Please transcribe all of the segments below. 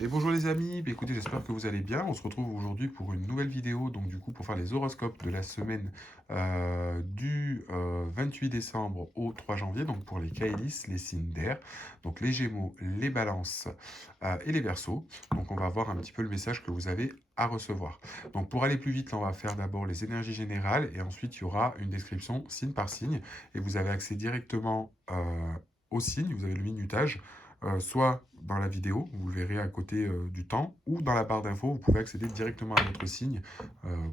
Et bonjour les amis, écoutez, j'espère que vous allez bien. On se retrouve aujourd'hui pour une nouvelle vidéo, donc du coup pour faire les horoscopes de la semaine du 28 décembre au 3 janvier, donc pour les Caïlis, les signes d'air, donc les Gémeaux, les Balances et les Verseaux. Donc on va voir un petit peu le message que vous avez à recevoir. Donc pour aller plus vite, là, on va faire d'abord les énergies générales et ensuite il y aura une description signe par signe et vous avez accès directement au signe, vous avez le minutage soit dans la vidéo, vous le verrez à côté du temps, ou dans la barre d'infos, vous pouvez accéder directement à votre signe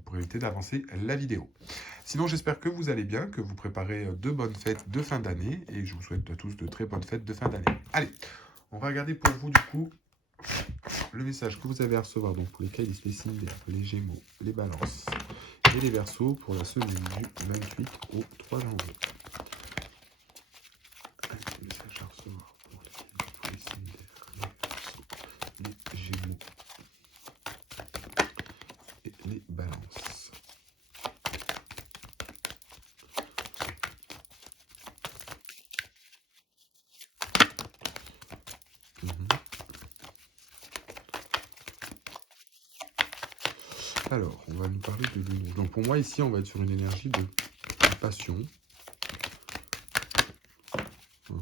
pour éviter d'avancer la vidéo. Sinon, j'espère que vous allez bien, que vous préparez de bonnes fêtes de fin d'année, et je vous souhaite à tous de très bonnes fêtes de fin d'année. Allez, on va regarder pour vous du coup le message que vous avez à recevoir, donc pour les Caïlis, les signes, les Gémeaux, les Balances et les Verseaux pour la semaine du 28 au 3 janvier. Allez, le message à recevoir pour les signes, les Gémeaux et les Balances. Mhm. Alors, on va nous parler de lune rouge. Donc pour moi, ici, on va être sur une énergie de passion. Mhm.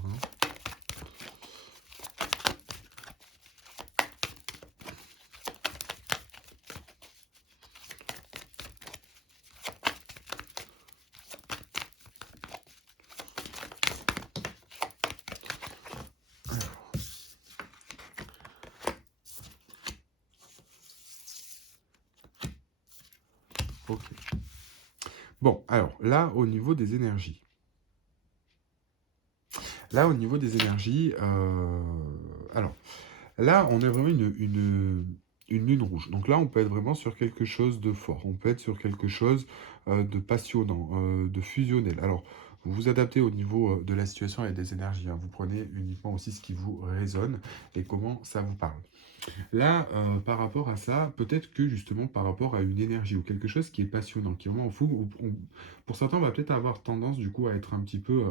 Ok. Bon, alors, là, au niveau des énergies. Là, au niveau des énergies, alors, là, on a vraiment une lune rouge. Donc là, on peut être vraiment sur quelque chose de fort. On peut être sur quelque chose de passionnant, de fusionnel. Alors, vous vous adaptez au niveau de la situation et des énergies, hein. Vous prenez uniquement aussi ce qui vous résonne et comment ça vous parle. Là, par rapport à ça, peut-être que justement par rapport à une énergie ou quelque chose qui est passionnant, qui est vraiment fou, pour certains, on va peut-être avoir tendance du coup à être un petit peu,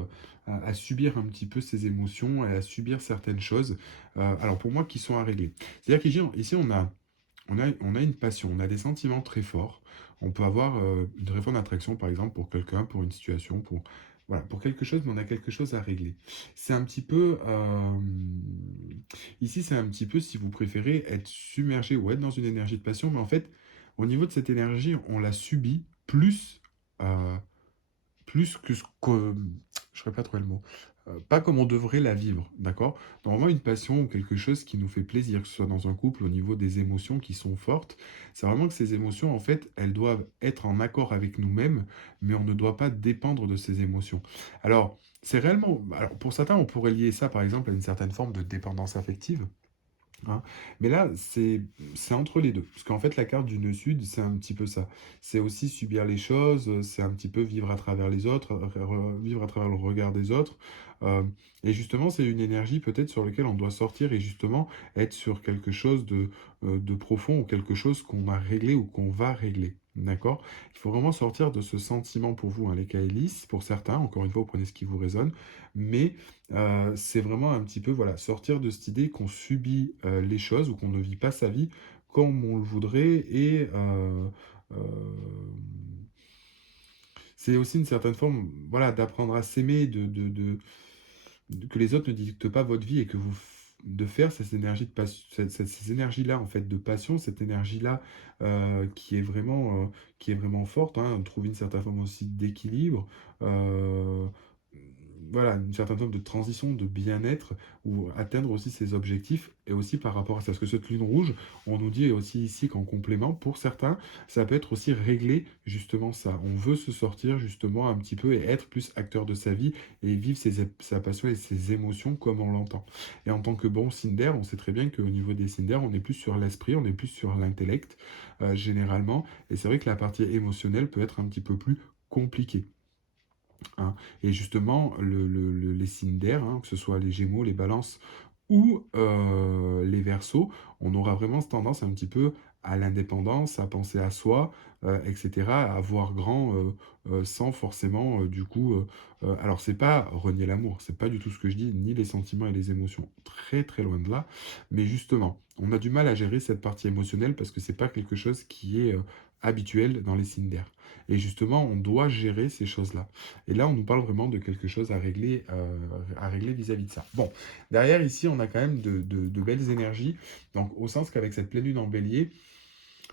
à subir un petit peu ces émotions et à subir certaines choses, alors pour moi, qui sont à régler. C'est-à-dire qu'ici, on a une passion, on a des sentiments très forts. On peut avoir une très forte attraction, par exemple, pour quelqu'un, pour une situation, voilà, pour quelque chose, mais on a quelque chose à régler. C'est un petit peu... ici, c'est un petit peu, si vous préférez, être submergé ou être dans une énergie de passion, mais en fait, au niveau de cette énergie, on la subit euh, plus que ce que... Je ne saurais pas trouver le mot. Pas comme on devrait la vivre, d'accord? Normalement, une passion ou quelque chose qui nous fait plaisir, que ce soit dans un couple, au niveau des émotions qui sont fortes, c'est vraiment que ces émotions, en fait, elles doivent être en accord avec nous-mêmes, mais on ne doit pas dépendre de ces émotions. Alors, c'est réellement... Alors, pour certains, on pourrait lier ça, par exemple, à une certaine forme de dépendance affective. Hein. Mais là, c'est entre les deux. Parce qu'en fait, la carte du nœud sud, c'est un petit peu ça. C'est aussi subir les choses, c'est un petit peu vivre à travers les autres, vivre à travers le regard des autres. Euh, et justement, c'est une énergie peut-être sur laquelle on doit sortir et justement être sur quelque chose de profond ou quelque chose qu'on a réglé ou qu'on va régler. D'accord? Il faut vraiment sortir de ce sentiment pour vous, hein, les Kaelis, pour certains. Encore une fois, vous prenez ce qui vous résonne. Mais c'est vraiment un petit peu voilà, sortir de cette idée qu'on subit les choses ou qu'on ne vit pas sa vie comme on le voudrait. Et c'est aussi une certaine forme voilà, d'apprendre à s'aimer, que les autres ne dictent pas votre vie et que de faire ces énergies ces énergies-là en fait de passion, cette énergie-là qui est vraiment forte, hein, trouver une certaine forme aussi d'équilibre, euh, voilà, une certaine forme de transition, de bien-être, ou atteindre aussi ses objectifs, et aussi par rapport à ça. Parce que cette lune rouge, on nous dit aussi ici qu'en complément, pour certains, ça peut être aussi régler justement ça. On veut se sortir justement un petit peu et être plus acteur de sa vie et vivre sa passion et ses émotions comme on l'entend. Et en tant que bon Cinder, on sait très bien qu'au niveau des Cinder, on est plus sur l'esprit, on est plus sur l'intellect, généralement. Et c'est vrai que la partie émotionnelle peut être un petit peu plus compliquée. Hein. Et justement, les signes d'air, hein, que ce soit les Gémeaux, les Balances ou les Verseaux, on aura vraiment tendance un petit peu à l'indépendance, à penser à soi, etc., à voir grand sans forcément, du coup... alors, c'est pas renier l'amour, c'est pas du tout ce que je dis, ni les sentiments et les émotions, très très loin de là, mais justement, on a du mal à gérer cette partie émotionnelle parce que c'est pas quelque chose qui est habituel dans les signes d'air. Et justement, on doit gérer ces choses-là. Et là, on nous parle vraiment de quelque chose à régler vis-à-vis de ça. Bon, derrière, ici, on a quand même de belles énergies. Donc, au sens qu'avec cette pleine lune en bélier,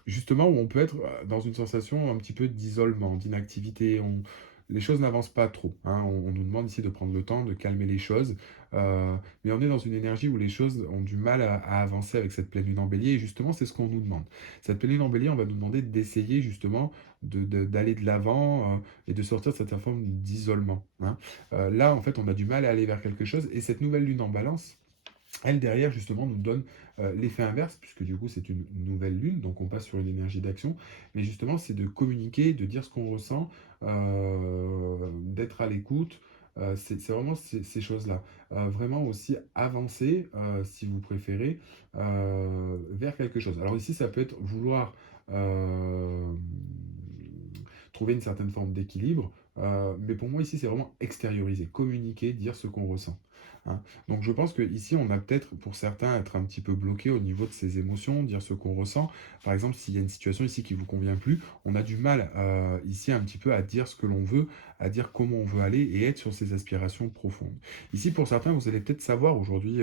justement, où on peut être dans une sensation un petit peu d'isolement, d'inactivité. Les choses n'avancent pas trop, hein. On nous demande ici de prendre le temps, de calmer les choses. Mais on est dans une énergie où les choses ont du mal à avancer avec cette pleine lune en bélier. Et justement, c'est ce qu'on nous demande. Cette pleine lune en bélier, on va nous demander d'essayer justement d'aller de l'avant et de sortir de cette forme d'isolement, hein. Là, en fait, on a du mal à aller vers quelque chose. Et cette nouvelle lune en balance, elle, derrière, justement, nous donne l'effet inverse, puisque du coup, c'est une nouvelle lune, donc on passe sur une énergie d'action. Mais justement, c'est de communiquer, de dire ce qu'on ressent, d'être à l'écoute. C'est vraiment ces choses-là. Vraiment aussi avancer, si vous préférez, vers quelque chose. Alors ici, ça peut être vouloir euh, trouver une certaine forme d'équilibre. Mais pour moi, ici, c'est vraiment extérioriser, communiquer, dire ce qu'on ressent, hein. Donc je pense que ici on a peut-être pour certains être un petit peu bloqué au niveau de ses émotions, dire ce qu'on ressent. Par exemple, s'il y a une situation ici qui vous convient plus, on a du mal ici un petit peu à dire ce que l'on veut, à dire comment on veut aller et être sur ses aspirations profondes. Ici pour certains, vous allez peut-être savoir aujourd'hui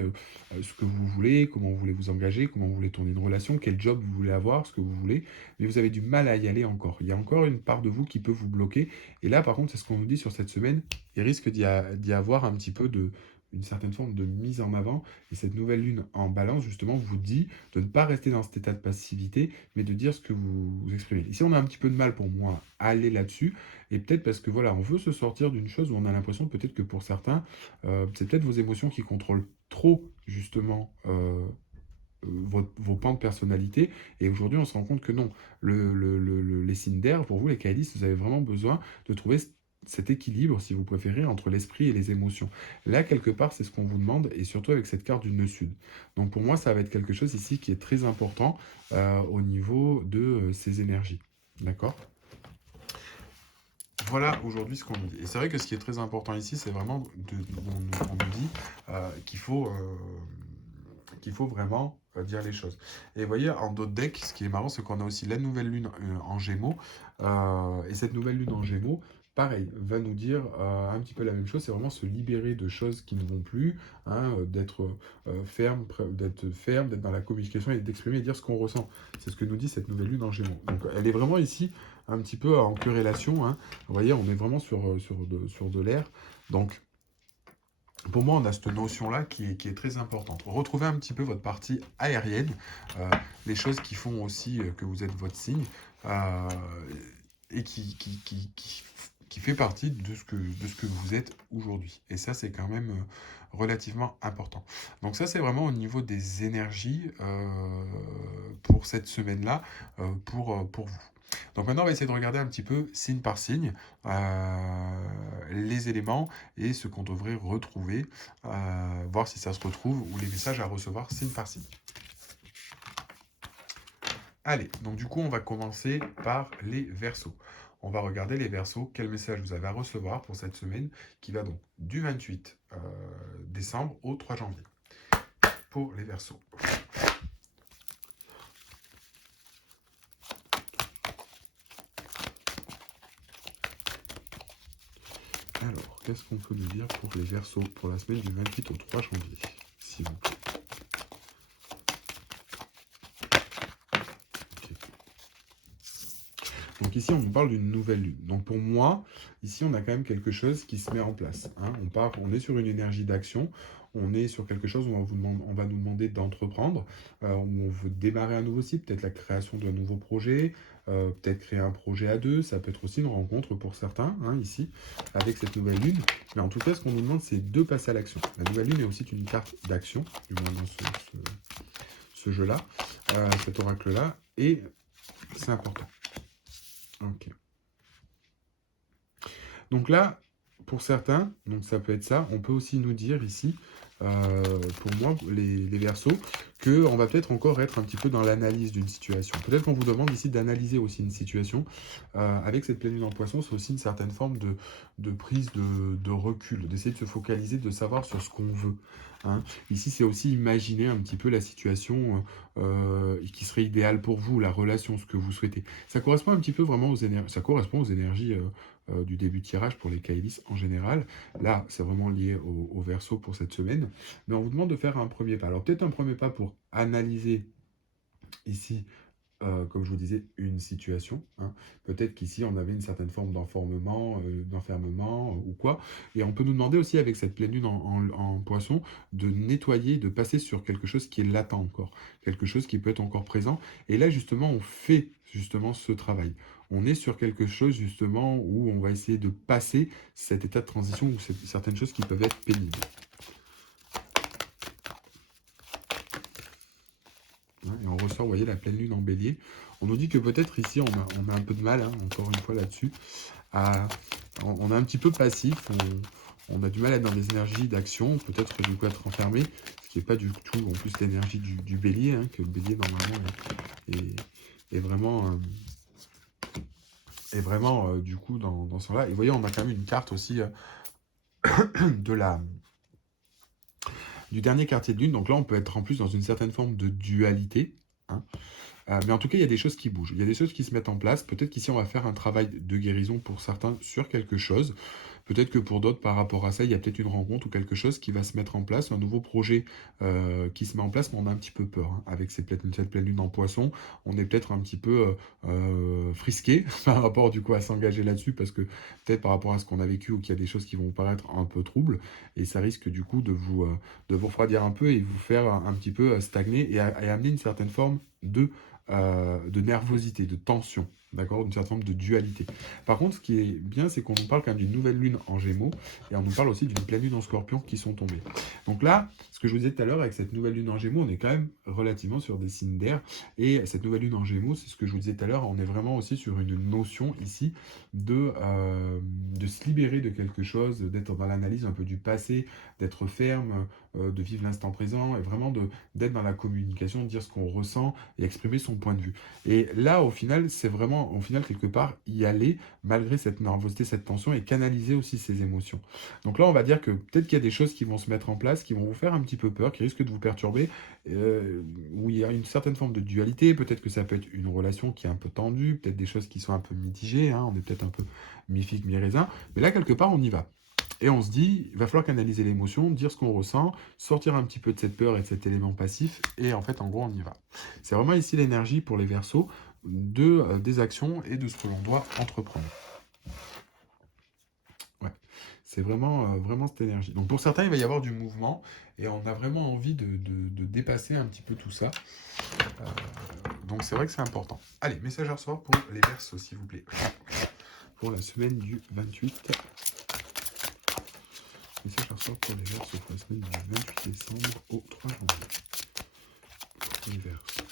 ce que vous voulez, comment vous voulez vous engager, comment vous voulez tourner une relation, quel job vous voulez avoir, ce que vous voulez, mais vous avez du mal à y aller encore. Il y a encore une part de vous qui peut vous bloquer. Et là, par contre, c'est ce qu'on nous dit sur cette semaine, il risque d'y avoir un petit peu une certaine forme de mise en avant. Et cette nouvelle lune en balance, justement, vous dit de ne pas rester dans cet état de passivité, mais de dire ce que vous exprimez. Ici, on a un petit peu de mal pour moi à aller là-dessus. Et peut-être parce que voilà, on veut se sortir d'une chose où on a l'impression peut-être que pour certains, c'est peut-être vos émotions qui contrôlent trop, justement, vos pans de personnalité. Et aujourd'hui, on se rend compte que non. Les signes d'air, pour vous, les caïdistes, vous avez vraiment besoin de trouver cet équilibre, si vous préférez, entre l'esprit et les émotions. Là, quelque part, c'est ce qu'on vous demande, et surtout avec cette carte du nœud sud. Donc pour moi, ça va être quelque chose ici qui est très important au niveau de ces énergies. D'accord? Voilà aujourd'hui ce qu'on nous dit. Et c'est vrai que ce qui est très important ici, c'est vraiment, on nous dit qu'il faut vraiment dire les choses. Et vous voyez, en d'autres decks, ce qui est marrant, c'est qu'on a aussi la nouvelle lune en Gémeaux. Et cette nouvelle lune en Gémeaux, pareil, va nous dire un petit peu la même chose. C'est vraiment se libérer de choses qui ne vont plus, hein, d'être ferme, d'être dans la communication et d'exprimer et dire ce qu'on ressent. C'est ce que nous dit cette nouvelle lune en Gémeaux. Donc elle est vraiment ici un petit peu en corrélation, hein. Vous voyez, on est vraiment sur de l'air. Donc, pour moi, on a cette notion-là qui est très importante. Retrouvez un petit peu votre partie aérienne, euh, les choses qui font aussi que vous êtes votre signe, euh, et qui fait partie de ce que vous êtes aujourd'hui. Et ça, c'est quand même relativement important. Donc ça, c'est vraiment au niveau des énergies pour cette semaine-là, pour vous. Donc maintenant, on va essayer de regarder un petit peu signe par signe les éléments et ce qu'on devrait retrouver, voir si ça se retrouve ou les messages à recevoir signe par signe. Allez, donc du coup, on va commencer par les Verseaux. On va regarder les Verseaux, quel message vous avez à recevoir pour cette semaine qui va donc du 28 décembre au 3 janvier. Pour les Verseaux. Alors, qu'est-ce qu'on peut nous dire pour les Verseaux pour la semaine du 28 au 3 janvier, s'il vous plaît? Okay. Donc ici, on nous parle d'une nouvelle lune. Donc pour moi, ici, on a quand même quelque chose qui se met en place, hein. On est sur une énergie d'action, on est sur quelque chose où on va nous demander d'entreprendre, où on veut démarrer un nouveau site, peut-être la création d'un nouveau projet, peut-être créer un projet à deux, ça peut être aussi une rencontre pour certains, hein, ici, avec cette nouvelle lune. Mais en tout cas, ce qu'on nous demande, c'est de passer à l'action. La nouvelle lune est aussi une carte d'action, du moins dans ce jeu-là, cet oracle-là, et c'est important. Ok. Donc là, pour certains, donc ça peut être ça, on peut aussi nous dire ici, pour moi, les Verseaux, qu'on va peut-être encore être un petit peu dans l'analyse d'une situation. Peut-être qu'on vous demande ici d'analyser aussi une situation. Avec cette pleine lune en poisson, c'est aussi une certaine forme de prise de recul, d'essayer de se focaliser, de savoir sur ce qu'on veut. Hein. Ici, c'est aussi imaginer un petit peu la situation qui serait idéale pour vous, la relation, ce que vous souhaitez. Ça correspond un petit peu vraiment aux énergies, ça correspond aux énergies du début de tirage pour les Kailis en général. Là, c'est vraiment lié au Verseau pour cette semaine. Mais on vous demande de faire un premier pas. Alors peut-être un premier pas pour analyser ici comme je vous disais, une situation. Hein. Peut-être qu'ici, on avait une certaine forme d'enfermement ou quoi. Et on peut nous demander aussi, avec cette pleine lune en poisson, de nettoyer, de passer sur quelque chose qui est latent encore, quelque chose qui peut être encore présent. Et là, justement, on fait justement ce travail. On est sur quelque chose, justement, où on va essayer de passer cet état de transition ou certaines choses qui peuvent être pénibles. Et on ressort, vous voyez, la pleine lune en bélier. On nous dit que peut-être ici, on a un peu de mal, hein, encore une fois là-dessus. On est un petit peu passif, on a du mal à être dans des énergies d'action, peut-être du coup être enfermé, ce qui n'est pas du tout en plus l'énergie du bélier, hein, que le bélier normalement est vraiment du coup dans ce sens-là. Et vous voyez, on a quand même une carte aussi de du dernier quartier de lune, donc là on peut être en plus dans une certaine forme de dualité. Hein. Mais en tout cas, il y a des choses qui bougent, il y a des choses qui se mettent en place. Peut-être qu'ici, on va faire un travail de guérison pour certains sur quelque chose. Peut-être que pour d'autres, par rapport à ça, il y a peut-être une rencontre ou quelque chose qui va se mettre en place, un nouveau projet qui se met en place, mais on a un petit peu peur. Hein. Avec cette pleine lune en poisson, on est peut-être un petit peu frisqué par rapport du coup à s'engager là-dessus, parce que peut-être par rapport à ce qu'on a vécu ou qu'il y a des choses qui vont vous paraître un peu troubles, et ça risque du coup de vous refroidir un peu et vous faire un petit peu stagner et amener une certaine forme de nervosité, de tension, d'accord, une certaine forme de dualité. Par contre, ce qui est bien, c'est qu'on nous parle quand même d'une nouvelle lune en Gémeaux, et on nous parle aussi d'une pleine lune en Scorpion qui sont tombées. Donc là, ce que je vous disais tout à l'heure, avec cette nouvelle lune en Gémeaux, on est quand même relativement sur des signes d'air, et cette nouvelle lune en Gémeaux, c'est ce que je vous disais tout à l'heure, on est vraiment aussi sur une notion ici de se libérer de quelque chose, d'être dans l'analyse un peu du passé, d'être ferme, de vivre l'instant présent, et vraiment d'être dans la communication, de dire ce qu'on ressent et exprimer son point de vue. Et là, au final, c'est vraiment, au final, quelque part, y aller, malgré cette nervosité, cette tension, et canaliser aussi ses émotions. Donc là, on va dire que peut-être qu'il y a des choses qui vont se mettre en place, qui vont vous faire un petit peu peur, qui risquent de vous perturber, où il y a une certaine forme de dualité, peut-être que ça peut être une relation qui est un peu tendue, peut-être des choses qui sont un peu mitigées, hein, on est peut-être un peu mi-figue, mi-raisin, mais là, quelque part, on y va. Et on se dit, il va falloir canaliser l'émotion, dire ce qu'on ressent, sortir un petit peu de cette peur et de cet élément passif, et en fait, en gros, on y va. C'est vraiment ici l'énergie pour les Verseaux des actions et de ce que l'on doit entreprendre. Ouais. C'est vraiment, vraiment cette énergie. Donc pour certains, il va y avoir du mouvement, et on a vraiment envie de dépasser un petit peu tout ça. Donc c'est vrai que c'est important. Allez, message à recevoir pour les Verseaux, s'il vous plaît. Pour la semaine du 28. Message à recevoir pour les Verseaux pour la semaine du 28 décembre au 3 janvier. Pour les Verseaux.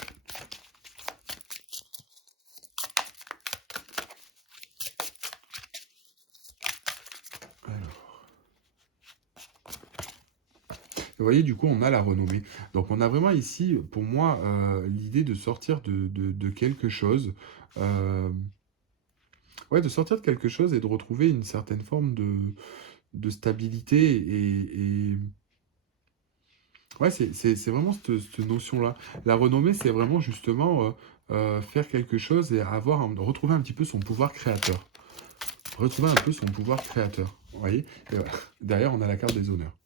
Vous voyez, du coup, on a la renommée. Donc, on a vraiment ici, pour moi, l'idée de sortir de quelque chose. Ouais, de sortir de quelque chose et de retrouver une certaine forme de stabilité. Ouais, c'est vraiment cette notion-là. La renommée, c'est vraiment justement faire quelque chose et retrouver un petit peu son pouvoir créateur. Retrouver un peu son pouvoir créateur. Vous voyez? Et voilà. Derrière, on a la carte des honneurs.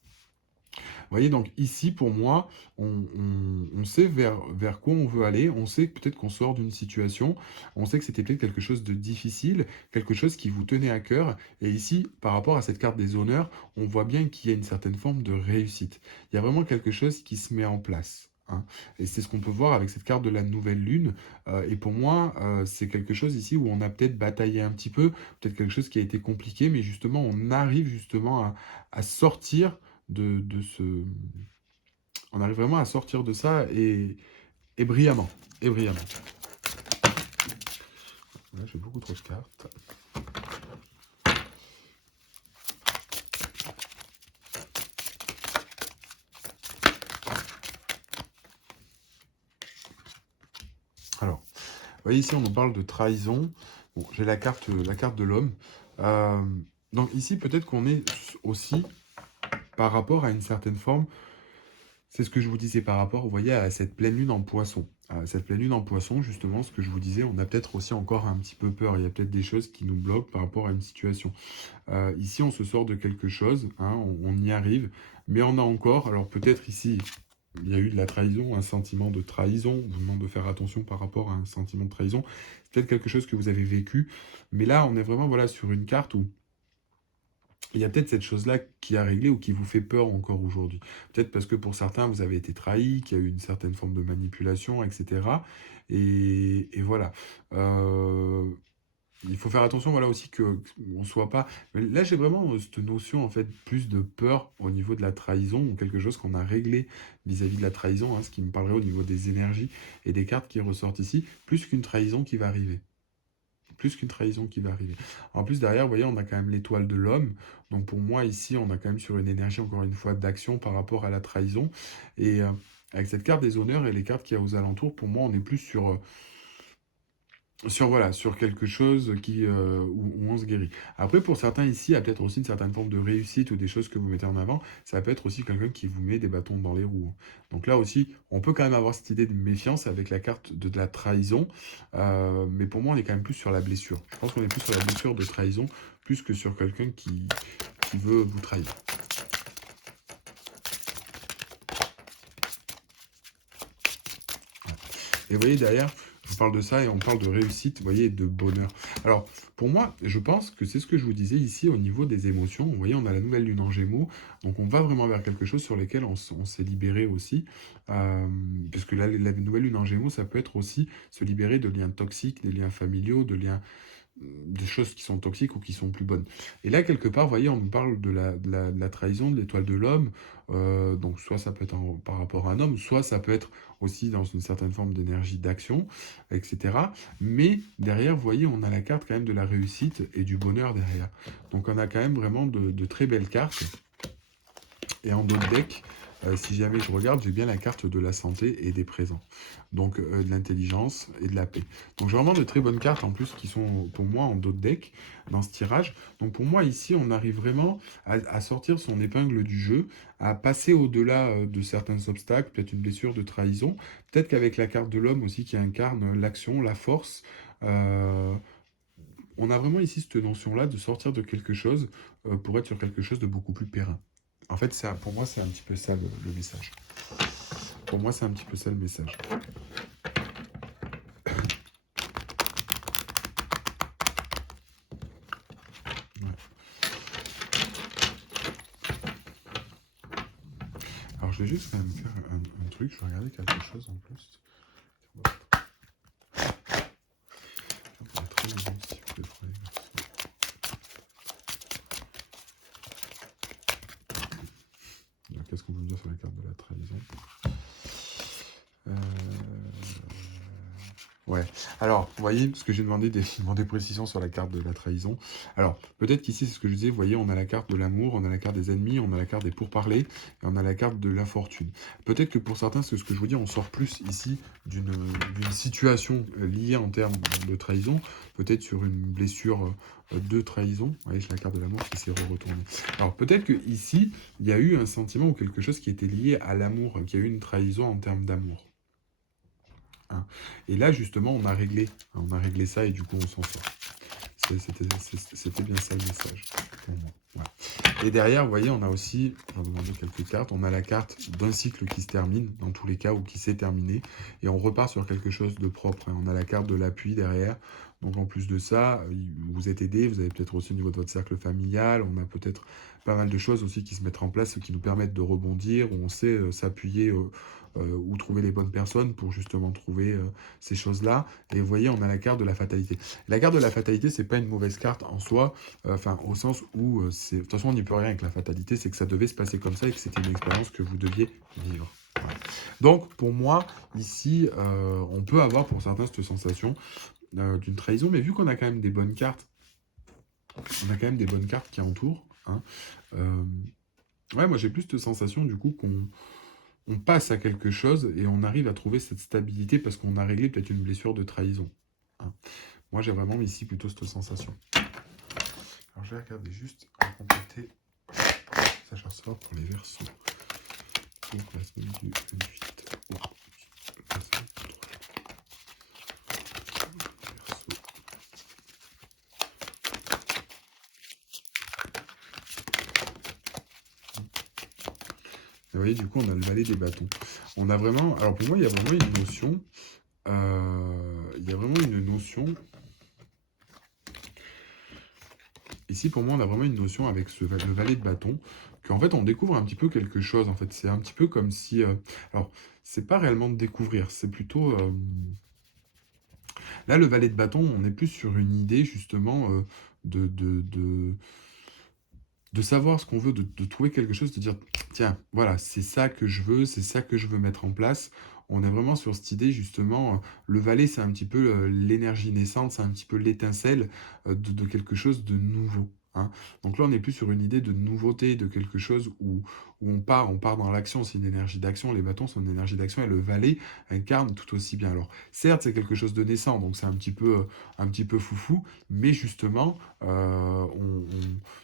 Vous voyez, donc ici, pour moi, on sait vers quoi on veut aller, on sait peut-être qu'on sort d'une situation, on sait que c'était peut-être quelque chose de difficile, quelque chose qui vous tenait à cœur, et ici, par rapport à cette carte des honneurs, on voit bien qu'il y a une certaine forme de réussite. Il y a vraiment quelque chose qui se met en place. Hein. Et c'est ce qu'on peut voir avec cette carte de la nouvelle lune. Et pour moi, c'est quelque chose ici où on a peut-être bataillé un petit peu, peut-être quelque chose qui a été compliqué, mais justement, on arrive justement à sortir de ce... On arrive vraiment à sortir de ça et brillamment. Et brillamment. Là, j'ai beaucoup trop de cartes. Alors, vous voyez ici, on nous parle de trahison. Bon, j'ai la carte de l'homme. Euh, donc ici, peut-être qu'on est aussi par rapport à une certaine forme. C'est ce que je vous disais par rapport, vous voyez, à cette pleine lune en poisson. À cette pleine lune en poisson, justement, ce que je vous disais, on a peut-être aussi encore un petit peu peur. Il y a peut-être des choses qui nous bloquent par rapport à une situation. Ici, on se sort de quelque chose, hein, on y arrive, mais on a encore, alors peut-être ici, il y a eu de la trahison, un sentiment de trahison, on vous demande de faire attention par rapport à un sentiment de trahison, c'est peut-être quelque chose que vous avez vécu, mais là, on est vraiment voilà, sur une carte où il y a peut-être cette chose-là qui a réglé ou qui vous fait peur encore aujourd'hui. Peut-être parce que pour certains, vous avez été trahi, qu'il y a eu une certaine forme de manipulation, etc. Et voilà. Euh, il faut faire attention, voilà aussi que on soit pas. Là, j'ai vraiment cette notion en fait plus de peur au niveau de la trahison ou quelque chose qu'on a réglé vis-à-vis de la trahison, hein, ce qui me parlerait au niveau des énergies et des cartes qui ressortent ici, plus qu'une trahison qui va arriver. Plus qu'une trahison qui va arriver. En plus, derrière, vous voyez, on a quand même l'étoile de l'homme. Donc pour moi, ici, on a quand même sur une énergie, encore une fois, d'action par rapport à la trahison. Et avec cette carte des honneurs et les cartes qu'il y a aux alentours, pour moi, on est plus sur, voilà, sur quelque chose où on se guérit. Après, pour certains ici, il y a peut-être aussi une certaine forme de réussite ou des choses que vous mettez en avant. Ça peut être aussi quelqu'un qui vous met des bâtons dans les roues. Donc là aussi, on peut quand même avoir cette idée de méfiance avec la carte de la trahison. Mais pour moi, on est quand même plus sur la blessure. Je pense qu'on est plus sur la blessure de trahison, plus que sur quelqu'un qui veut vous trahir. Et vous voyez, derrière, je vous parle de ça et on parle de réussite, vous voyez, et de bonheur. Alors, pour moi, je pense que c'est ce que je vous disais ici au niveau des émotions. Vous voyez, on a la nouvelle lune en Gémeaux, donc on va vraiment vers quelque chose sur lequel on s'est libéré aussi. Euh, Parce que la nouvelle lune en Gémeaux, ça peut être aussi se libérer de liens toxiques, des liens familiaux, de liens des choses qui sont toxiques ou qui sont plus bonnes. Et là, quelque part, vous voyez, on nous parle de la trahison, de l'étoile de l'homme. Donc, soit ça peut être par rapport à un homme, soit ça peut être aussi dans une certaine forme d'énergie d'action, etc. Mais derrière, vous voyez, on a la carte quand même de la réussite et du bonheur derrière. Donc, on a quand même vraiment de très belles cartes. Et en dos de deck, si jamais je regarde, j'ai bien la carte de la santé et des présents. Donc de l'intelligence et de la paix. Donc j'ai vraiment de très bonnes cartes en plus qui sont pour moi en dos de deck dans ce tirage. Donc pour moi ici, on arrive vraiment à sortir son épingle du jeu, à passer au-delà de certains obstacles, peut-être une blessure de trahison. Peut-être qu'avec la carte de l'homme aussi qui incarne l'action, la force. euh, on a vraiment ici cette notion-là de sortir de quelque chose pour être sur quelque chose de beaucoup plus périn. En fait, pour moi, c'est un petit peu ça le message. Pour moi, c'est un petit peu ça le message. Ouais. Alors, je vais juste quand même faire un truc. Je vais regarder quelque chose en plus. Qu'est-ce qu'on peut me dire sur la carte de la trahison? Ouais. Alors, vous voyez, parce que j'ai demandé des précisions sur la carte de la trahison. Alors, peut-être qu'ici, c'est ce que je disais, vous voyez, on a la carte de l'amour, on a la carte des ennemis, on a la carte des pourparlers, et on a la carte de l'infortune. Peut-être que pour certains, c'est ce que je vous dis, on sort plus ici d'une situation liée en termes de trahison, peut-être sur une blessure de trahison. Vous voyez, j'ai la carte de l'amour qui s'est retournée. Alors, peut-être que ici, il y a eu un sentiment ou quelque chose qui était lié à l'amour, qu'il y a eu une trahison en termes d'amour. Hein. Et là, justement, on a réglé ça et du coup, on s'en sort. C'était bien ça le message pour moi. Voilà. Et derrière, vous voyez, on a aussi, je vais demander quelques cartes, on a la carte d'un cycle qui se termine, dans tous les cas, ou qui s'est terminé, et on repart sur quelque chose de propre. Hein. On a la carte de l'appui derrière, donc en plus de ça, vous êtes aidé, vous avez peut-être aussi au niveau de votre cercle familial, on a peut-être pas mal de choses aussi qui se mettent en place, qui nous permettent de rebondir, où on sait s'appuyer ou trouver les bonnes personnes pour justement trouver ces choses-là. Et vous voyez, on a la carte de la fatalité. La carte de la fatalité, c'est pas une mauvaise carte en soi, enfin au sens où de toute façon on n'y peut rien avec la fatalité, c'est que ça devait se passer comme ça et que c'était une expérience que vous deviez vivre. Voilà. Donc pour moi, ici, on peut avoir pour certains cette sensation d'une trahison, mais vu qu'on a quand même des bonnes cartes, on a quand même des bonnes cartes qui entourent. Hein, ouais, moi j'ai plus cette sensation du coup on passe à quelque chose et on arrive à trouver cette stabilité parce qu'on a réglé peut-être une blessure de trahison. Hein. Moi, j'ai vraiment ici plutôt cette sensation. Alors, je vais regarder juste à compléter Sacha sort pour les Verseaux. Pour la semaine du 28 au 3 Verseau. Vous voyez, du coup, on a le valet des bâtons. On a vraiment... Alors, pour moi, il y a vraiment une notion... il y a vraiment une notion... Ici, pour moi, on a vraiment une notion avec le valet de bâton, qu'en fait, on découvre un petit peu quelque chose. En fait, c'est un petit peu comme si... alors, c'est pas réellement de découvrir, c'est plutôt... là, le valet de bâton, on est plus sur une idée, justement, de, de, de, de savoir ce qu'on veut, de trouver quelque chose, de dire, tiens, voilà, c'est ça que je veux, c'est ça que je veux mettre en place. On est vraiment sur cette idée, justement, le valet, c'est un petit peu l'énergie naissante, c'est un petit peu l'étincelle de quelque chose de nouveau. Hein. Donc là, on n'est plus sur une idée de nouveauté, de quelque chose où on part dans l'action, c'est une énergie d'action, les bâtons sont une énergie d'action, et le valet incarne tout aussi bien. Alors, certes, c'est quelque chose de naissant, donc c'est un petit peu foufou, mais justement,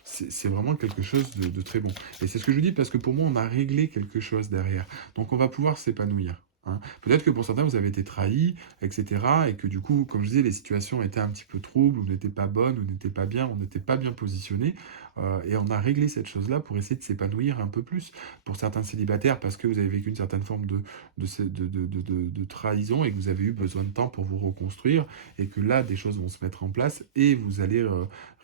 c'est vraiment quelque chose de très bon. Et c'est ce que je dis parce que pour moi, on a réglé quelque chose derrière. Donc on va pouvoir s'épanouir. Hein. Peut-être que pour certains, vous avez été trahis, etc. Et que du coup, comme je disais, les situations étaient un petit peu troubles, ou n'étaient pas bonnes, ou n'étaient pas bien, on n'était pas bien positionné. Et on a réglé cette chose-là pour essayer de s'épanouir un peu plus. Pour certains célibataires, parce que vous avez vécu une certaine forme de trahison et que vous avez eu besoin de temps pour vous reconstruire. Et que là, des choses vont se mettre en place et vous allez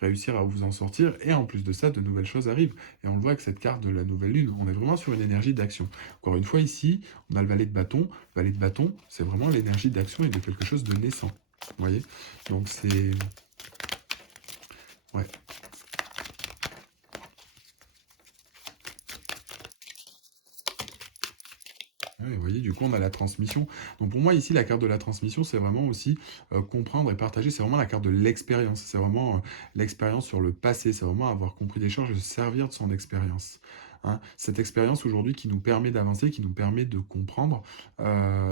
réussir à vous en sortir. Et en plus de ça, de nouvelles choses arrivent. Et on le voit avec cette carte de la nouvelle lune. On est vraiment sur une énergie d'action. Encore une fois, ici, on a le valet de bâton. Le valet de bâton, c'est vraiment l'énergie d'action et de quelque chose de naissant. Vous voyez? Donc c'est... Ouais. Ouais, vous voyez, du coup, on a la transmission. Donc pour moi, ici, la carte de la transmission, c'est vraiment aussi comprendre et partager. C'est vraiment la carte de l'expérience. C'est vraiment l'expérience sur le passé. C'est vraiment avoir compris des choses et se servir de son expérience. Hein. Cette expérience aujourd'hui qui nous permet d'avancer, qui nous permet de comprendre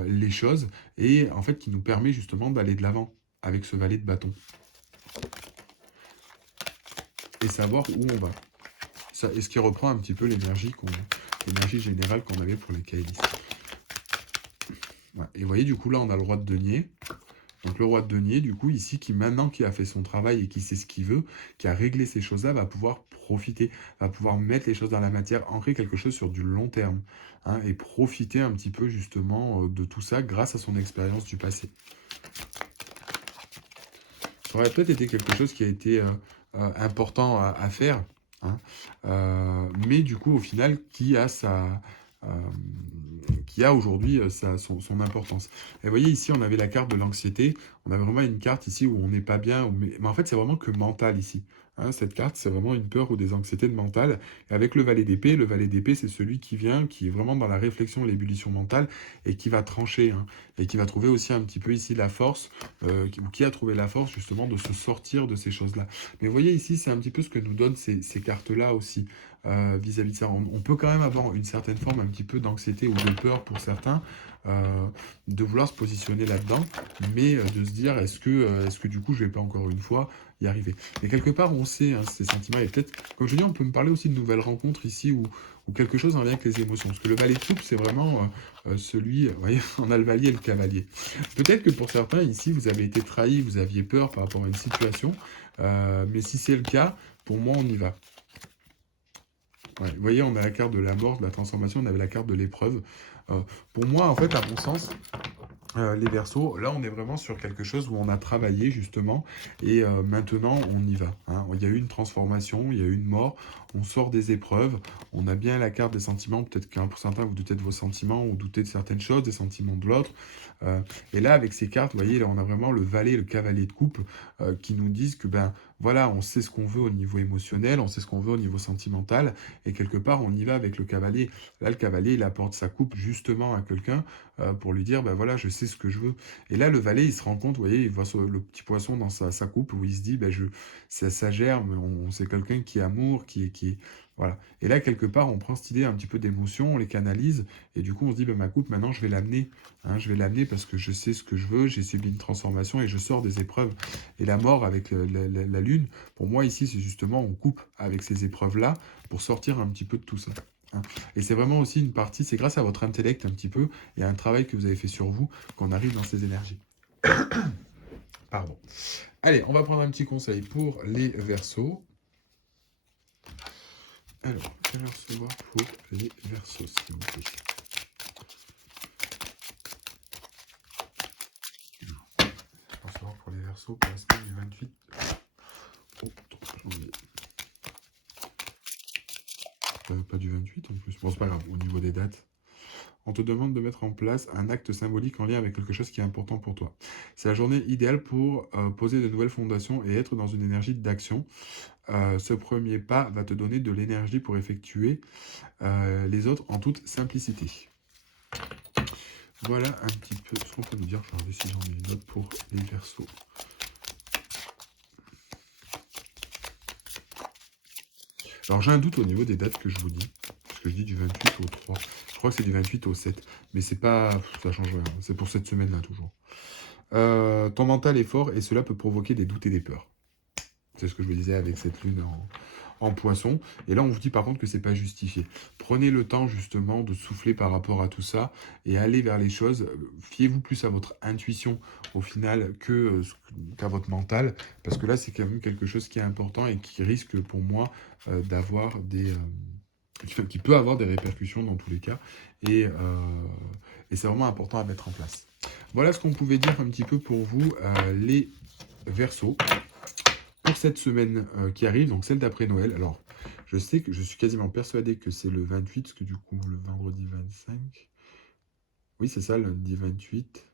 les choses et en fait qui nous permet justement d'aller de l'avant avec ce valet de bâton et savoir où on va. Ça, et ce qui reprend un petit peu l'énergie générale qu'on avait pour les Kaelis. Ouais. Et vous voyez, du coup, là, on a le roi de denier. Donc le roi de denier, du coup, ici, qui a fait son travail et qui sait ce qu'il veut, qui a réglé ces choses-là, va pouvoir profiter, va pouvoir mettre les choses dans la matière, ancrer quelque chose sur du long terme, hein, et profiter un petit peu justement de tout ça grâce à son expérience du passé. Ça aurait peut-être été quelque chose qui a été important à faire, hein, mais du coup, au final, euh, qui a aujourd'hui son importance. Et vous voyez, ici, on avait la carte de l'anxiété. On a vraiment une carte ici où on n'est pas bien. Mais en fait, c'est vraiment que mental ici. Hein, cette carte, c'est vraiment une peur ou des anxiétés de mental. Et avec le valet d'épée, c'est celui qui vient, qui est vraiment dans la réflexion, l'ébullition mentale, et qui va trancher, hein, et qui va trouver aussi un petit peu ici la force, ou qui a trouvé la force justement de se sortir de ces choses-là. Mais vous voyez ici, c'est un petit peu ce que nous donnent ces cartes-là aussi vis-à-vis de ça. On peut quand même avoir une certaine forme un petit peu d'anxiété ou de peur pour certains, de vouloir se positionner là-dedans, mais de se dire est-ce que du coup je vais pas encore une fois y arriver. Et quelque part on sait hein, ces sentiments, et peut-être, comme je dis, on peut me parler aussi de nouvelles rencontres ici ou quelque chose en lien avec les émotions. Parce que le valet de coupe, c'est vraiment celui, vous voyez, on a le valier et le cavalier. Peut-être que pour certains ici, vous avez été trahi, vous aviez peur par rapport à une situation, mais si c'est le cas, pour moi, on y va. Ouais, vous voyez, on a la carte de la mort, de la transformation, on avait la carte de l'épreuve. Euh, pour moi, en fait, à mon sens, les Verseaux, là on est vraiment sur quelque chose où on a travaillé justement et maintenant on y va. Hein. Il y a eu une transformation, il y a eu une mort, on sort des épreuves, on a bien la carte des sentiments, peut-être qu'un pour certains vous doutez de vos sentiments ou doutez de certaines choses, des sentiments de l'autre. Euh, et là avec ces cartes, vous voyez, là on a vraiment le valet et le cavalier de coupe qui nous disent que ben voilà, on sait ce qu'on veut au niveau émotionnel, on sait ce qu'on veut au niveau sentimental et quelque part on y va avec le cavalier. Là le cavalier il apporte sa coupe justement à quelqu'un pour lui dire, ben voilà, je sais ce que je veux. Et là, le valet, il se rend compte, vous voyez, il voit le petit poisson dans sa coupe, où il se dit, ben c'est ça germe, c'est quelqu'un qui est amour, Voilà. Et là, quelque part, on prend cette idée un petit peu d'émotion, on les canalise, et du coup, on se dit, bah, ma coupe, maintenant, je vais l'amener. Hein, je vais l'amener parce que je sais ce que je veux, j'ai subi une transformation et je sors des épreuves. Et la mort avec la lune, pour moi, ici, c'est justement, on coupe avec ces épreuves-là pour sortir un petit peu de tout ça. Hein. Et c'est vraiment aussi une partie, c'est grâce à votre intellect un petit peu, et à un travail que vous avez fait sur vous, qu'on arrive dans ces énergies. Pardon. Allez, on va prendre un petit conseil pour les Verseaux. Alors, quel recevoir pour les Verseaux, s'il vous plaît. Recevoir pour les Verseaux pour la semaine du 28 au 3 janvier. Pas du 28 en plus. Bon, c'est pas grave, au niveau des dates. On te demande de mettre en place un acte symbolique en lien avec quelque chose qui est important pour toi. C'est la journée idéale pour poser de nouvelles fondations et être dans une énergie d'action. Ce premier pas va te donner de l'énergie pour effectuer les autres en toute simplicité. Voilà un petit peu ce qu'on peut nous dire. Je vais regarder si j'en ai une autre pour les Verseaux. Alors j'ai un doute au niveau des dates que je vous dis. Parce que je dis du 28 au 3. Je crois que c'est du 28 au 7. Mais c'est pas. Ça change rien. C'est pour cette semaine-là toujours. Ton mental est fort et cela peut provoquer des doutes et des peurs. C'est ce que je vous disais avec cette lune en poisson. Et là, on vous dit par contre que c'est pas justifié. Prenez le temps justement de souffler par rapport à tout ça et allez vers les choses. Fiez-vous plus à votre intuition au final qu'à votre mental. Parce que là, c'est quand même quelque chose qui est important et qui risque pour moi d'avoir qui peut avoir des répercussions dans tous les cas. Et c'est vraiment important à mettre en place. Voilà ce qu'on pouvait dire un petit peu pour vous, les Verseaux, pour cette semaine qui arrive, donc celle d'après Noël. Alors, je sais que je suis quasiment persuadé que c'est le 28, parce que du coup, le vendredi 25. Oui, c'est ça, lundi 28.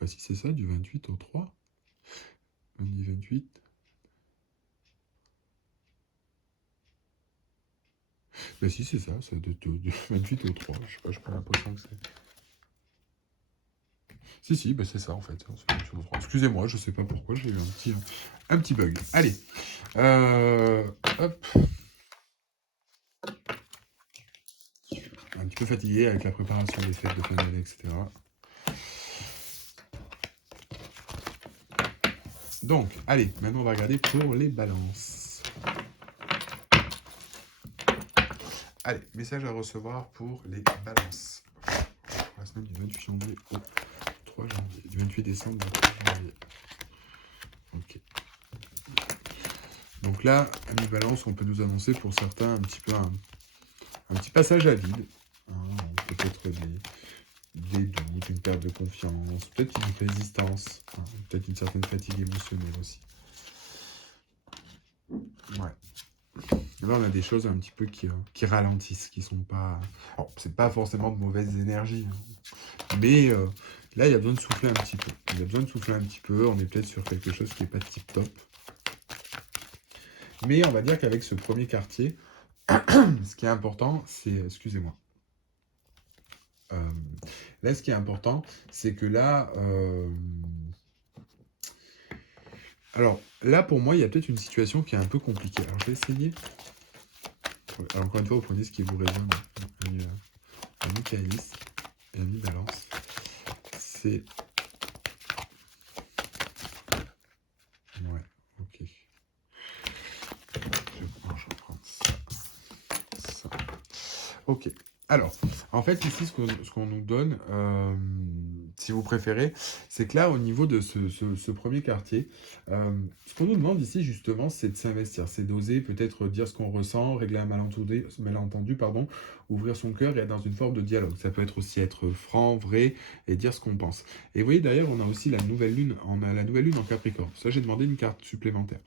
Bah, si c'est ça, du 28 au 3. Lundi 28. Bah, si c'est ça, c'est du 28 au 3. Je sais pas, j'ai pas l'impression que c'est. Si, bah, c'est ça en fait. Hein, c'est 28 au 3. Excusez-moi, je sais pas pourquoi, j'ai eu un petit bug. Allez. Hop. Un petit peu fatigué avec la préparation des fêtes de fin d'année, etc. Donc, allez, maintenant on va regarder pour les balances. Allez, message à recevoir pour les balances. Pour la semaine du 28 janvier au 3 janvier. Du 28 décembre au 3 janvier. Ok. Donc là, amis balance, on peut nous annoncer pour certains un petit peu un petit passage à vide. Hein, peut-être des doutes, une perte de confiance, peut-être une résistance, hein, peut-être une certaine fatigue émotionnelle aussi. Ouais. Là, on a des choses un petit peu qui ralentissent, qui sont pas. Alors, c'est pas forcément de mauvaises énergies, hein, mais là, il y a besoin de souffler un petit peu. Il y a besoin de souffler un petit peu. On est peut-être sur quelque chose qui n'est pas tip top. Mais on va dire qu'avec ce premier quartier, ce qui est important, c'est. Excusez-moi. Là, ce qui est important, c'est que là. Alors, là, pour moi, il y a peut-être une situation qui est un peu compliquée. Alors, je vais essayer. Alors, encore une fois, vous prenez ce qui vous résonne. Ami Caïs et ami Balance. C'est. Ouais, ok. Je vais prendre ça. Ça. Ok. Alors, en fait, ici, ce qu'on nous donne, si vous préférez, c'est que là, au niveau de ce premier quartier, ce qu'on nous demande ici, justement, c'est de s'investir, c'est d'oser peut-être dire ce qu'on ressent, régler un malentendu, pardon, ouvrir son cœur et être dans une forme de dialogue. Ça peut être aussi être franc, vrai, et dire ce qu'on pense. Et vous voyez, d'ailleurs, on a aussi la nouvelle lune, on a la nouvelle lune en Capricorne. Ça, j'ai demandé une carte supplémentaire.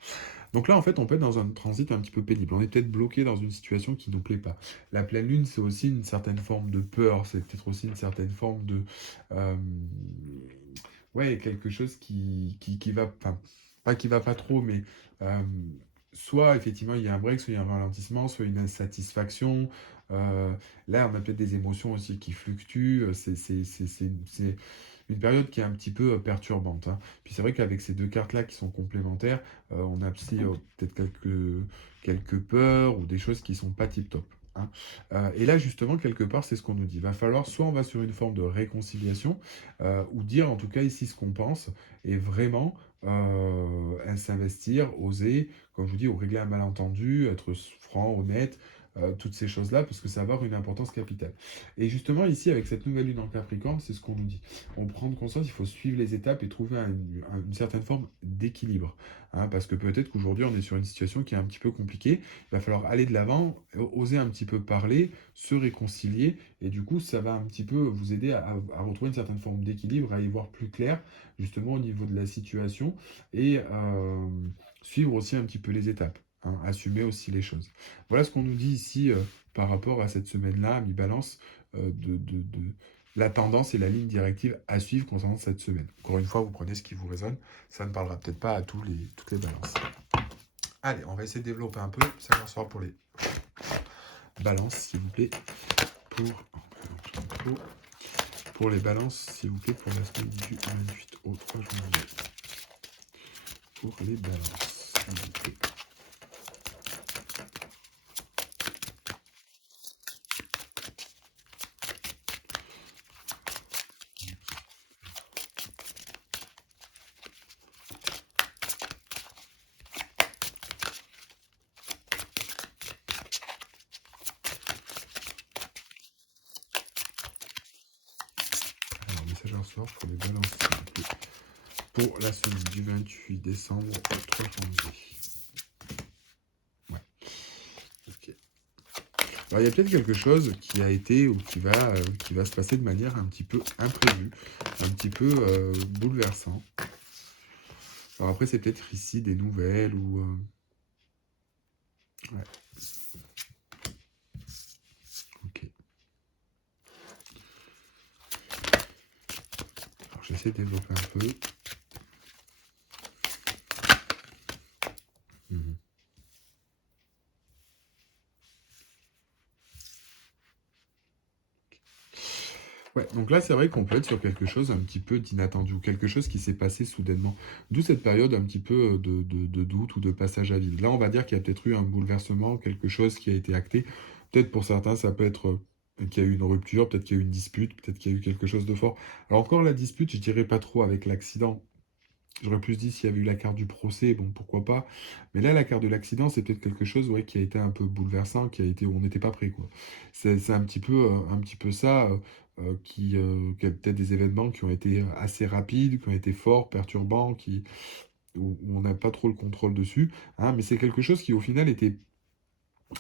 Donc là, en fait, on peut être dans un transit un petit peu pénible. On est peut-être bloqué dans une situation qui ne nous plaît pas. La pleine lune, c'est aussi une certaine forme de peur, c'est peut-être aussi une certaine forme de... euh, ouais, quelque chose qui va... Enfin, pas qui va pas trop, mais... euh, soit, effectivement, il y a un break, soit il y a un ralentissement, soit une insatisfaction. Euh, Là, on a peut-être des émotions aussi qui fluctuent. une période qui est un petit peu perturbante, hein. Puis c'est vrai qu'avec ces deux cartes-là qui sont complémentaires, on a aussi peut-être quelques peurs ou des choses qui sont pas tip-top, hein. Et là, justement, quelque part, c'est ce qu'on nous dit. Il va falloir, soit on va sur une forme de réconciliation, ou dire en tout cas ici ce qu'on pense, et vraiment s'investir, oser, comme je vous dis, ou régler un malentendu, être franc, honnête, toutes ces choses-là, parce que ça va avoir une importance capitale. Et justement, ici, avec cette nouvelle lune en Capricorne, c'est ce qu'on nous dit. On prend conscience, il faut suivre les étapes et trouver une certaine forme d'équilibre, hein, parce que peut-être qu'aujourd'hui, on est sur une situation qui est un petit peu compliquée. Il va falloir aller de l'avant, oser un petit peu parler, se réconcilier, et du coup, ça va un petit peu vous aider à retrouver une certaine forme d'équilibre, à y voir plus clair, justement au niveau de la situation, et suivre aussi un petit peu les étapes, hein, assumer aussi les choses. Voilà ce qu'on nous dit ici par rapport à cette semaine-là, mi-balance, de la tendance et la ligne directive à suivre concernant cette semaine. Encore une fois, vous prenez ce qui vous résonne, ça ne parlera peut-être pas à toutes les balances. Allez, on va essayer de développer un peu, ça sera pour les balances, s'il vous plaît, pour les balances, s'il vous plaît, pour la semaine du 28 au 3 janvier. Pour les balances, s'il vous plaît. Alors, message sort pour les balances, s'il vous plaît. Pour la semaine du 28 décembre au 3 janvier. Ouais. Ok. Alors, il y a peut-être quelque chose qui a été ou qui va se passer de manière un petit peu imprévue, un petit peu bouleversant. Alors après, c'est peut-être ici des nouvelles ou... ouais. Ok. Alors, j'essaie de développer un peu. Mhm. Ouais, donc là, c'est vrai qu'on peut être sur quelque chose un petit peu d'inattendu, ou quelque chose qui s'est passé soudainement. D'où cette période un petit peu de doute ou de passage à vide. Là, on va dire qu'il y a peut-être eu un bouleversement, quelque chose qui a été acté. Peut-être pour certains, ça peut être qu'il y a eu une rupture, peut-être qu'il y a eu une dispute, peut-être qu'il y a eu quelque chose de fort. Alors encore, la dispute, je dirais pas trop avec l'accident. J'aurais plus dit s'il y avait eu la carte du procès, bon, pourquoi pas. Mais là, la carte de l'accident, c'est peut-être quelque chose, ouais, qui a été un peu bouleversant, qui a été, où on n'était pas prêt, quoi. C'est un petit peu ça, qui a peut-être des événements qui ont été assez rapides, qui ont été forts, perturbants, où on n'a pas trop le contrôle dessus, hein, mais c'est quelque chose qui, au final, était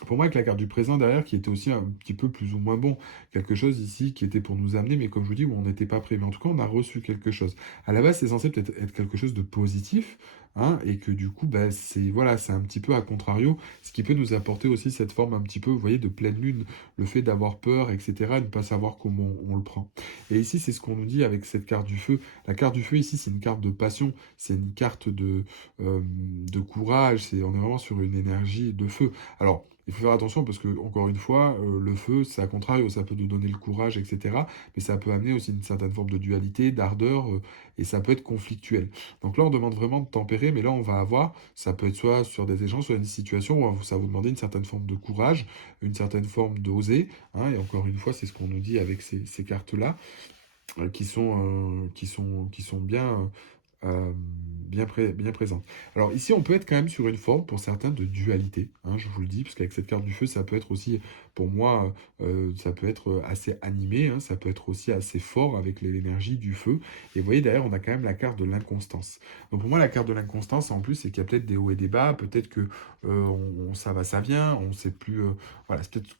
pour moi, avec la carte du présent derrière, qui était aussi un petit peu plus ou moins bon, quelque chose ici qui était pour nous amener, mais comme je vous dis, où on n'était pas prêt. Mais en tout cas, on a reçu quelque chose. À la base, c'est censé peut-être être quelque chose de positif, hein, et que du coup, bah, c'est voilà, c'est un petit peu à contrario, ce qui peut nous apporter aussi cette forme un petit peu, vous voyez, de pleine lune, le fait d'avoir peur, etc., et de ne pas savoir comment on le prend. Et ici, c'est ce qu'on nous dit avec cette carte du feu. La carte du feu, ici, c'est une carte de passion, c'est une carte de courage, on est vraiment sur une énergie de feu. Alors, il faut faire attention parce que, encore une fois, le feu, c'est à contrario, ça peut nous donner le courage, etc. Mais ça peut amener aussi une certaine forme de dualité, d'ardeur, et ça peut être conflictuel. Donc là, on demande vraiment de tempérer, mais là, on va avoir, ça peut être soit sur des échanges, soit une situation où ça va vous demander une certaine forme de courage, une certaine forme d'oser, hein, et encore une fois, c'est ce qu'on nous dit avec ces cartes-là, qui sont bien, bien présente. Alors ici, on peut être quand même sur une forme, pour certains, de dualité, hein, je vous le dis, parce qu'avec cette carte du feu, ça peut être aussi, pour moi, ça peut être assez animé, hein, ça peut être aussi assez fort avec l'énergie du feu. Et vous voyez, derrière, on a quand même la carte de l'inconstance. Donc pour moi, la carte de l'inconstance, en plus, c'est qu'il y a peut-être des hauts et des bas, peut-être que ça va, ça vient, on ne sait plus... voilà, c'est peut-être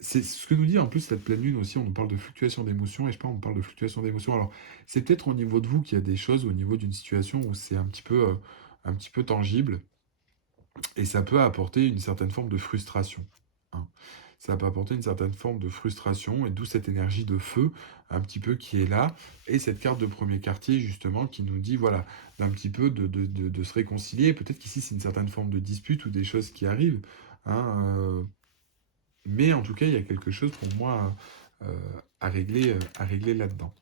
c'est ce que nous dit en plus cette pleine lune aussi, on nous parle de fluctuation d'émotions, et je sais pas, on nous parle de fluctuation d'émotions. Alors, c'est peut-être au niveau de vous qu'il y a des choses, au niveau d'une situation où c'est un petit peu tangible, et ça peut apporter une certaine forme de frustration, hein. Ça peut apporter une certaine forme de frustration, et d'où cette énergie de feu, un petit peu qui est là, et cette carte de premier quartier, justement, qui nous dit, voilà, d'un petit peu de se réconcilier. Peut-être qu'ici, c'est une certaine forme de dispute ou des choses qui arrivent, hein, mais en tout cas, il y a quelque chose pour moi à régler là-dedans.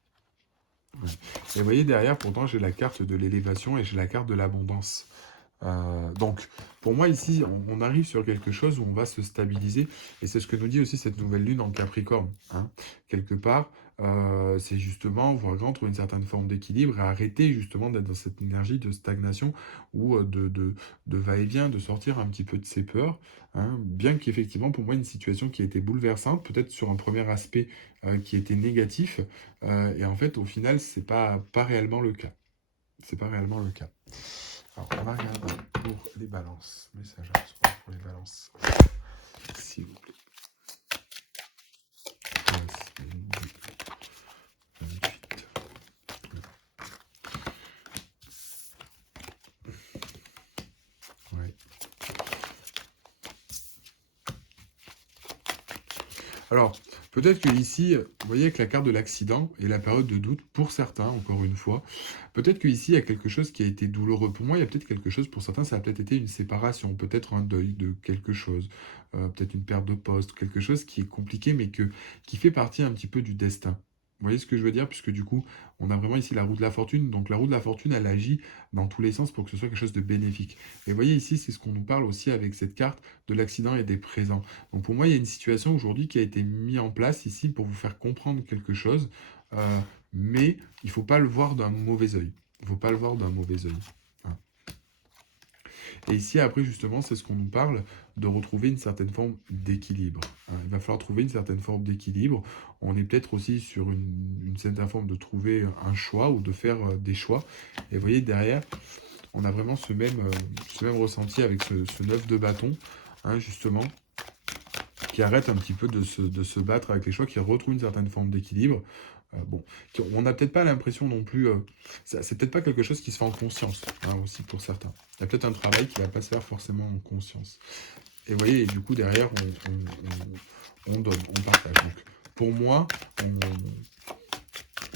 Ouais. Et vous voyez derrière, pourtant, j'ai la carte de l'élévation et j'ai la carte de l'abondance. Donc, pour moi, ici, on arrive sur quelque chose où on va se stabiliser. Et c'est ce que nous dit aussi cette nouvelle lune en Capricorne, hein. Quelque part, c'est justement voir grand, trouver une certaine forme d'équilibre et arrêter justement d'être dans cette énergie de stagnation ou de va-et-vient, de sortir un petit peu de ses peurs, hein. Bien qu'effectivement, pour moi, une situation qui a été bouleversante, peut-être sur un premier aspect qui était négatif, et en fait, au final, c'est pas réellement le cas. C'est pas réellement le cas. Alors, on va regarder pour les balances. Message à recevoir pour les balances. S'il vous plaît. La semaine du 28. Ouais. Alors, peut-être que ici, vous voyez, avec la carte de l'accident et la période de doute, pour certains, encore une fois, peut-être qu'ici, il y a quelque chose qui a été douloureux. Pour moi, il y a peut-être quelque chose, pour certains, ça a peut-être été une séparation, peut-être un deuil de quelque chose, peut-être une perte de poste, quelque chose qui est compliqué, mais qui fait partie un petit peu du destin. Vous voyez ce que je veux dire? Puisque du coup, on a vraiment ici la roue de la fortune. Donc la roue de la fortune, elle agit dans tous les sens pour que ce soit quelque chose de bénéfique. Et vous voyez ici, c'est ce qu'on nous parle aussi avec cette carte de l'accident et des présents. Donc pour moi, il y a une situation aujourd'hui qui a été mise en place ici pour vous faire comprendre quelque chose, euh, mais il ne faut pas le voir d'un mauvais œil. Il ne faut pas le voir d'un mauvais œil, hein. Et ici, après, justement, c'est ce qu'on nous parle de retrouver une certaine forme d'équilibre, hein. Il va falloir trouver une certaine forme d'équilibre. On est peut-être aussi sur une certaine forme de trouver un choix ou de faire des choix. Et vous voyez, derrière, on a vraiment ce même ressenti avec ce 9 de bâton, hein, justement, qui arrête un petit peu de se battre avec les choix, qui retrouve une certaine forme d'équilibre. Bon, on n'a peut-être pas l'impression non plus, c'est peut-être pas quelque chose qui se fait en conscience, hein, aussi pour certains. Il y a peut-être un travail qui va pas se faire forcément en conscience. Et vous voyez, et du coup derrière, on donne, on partage. Donc, pour moi,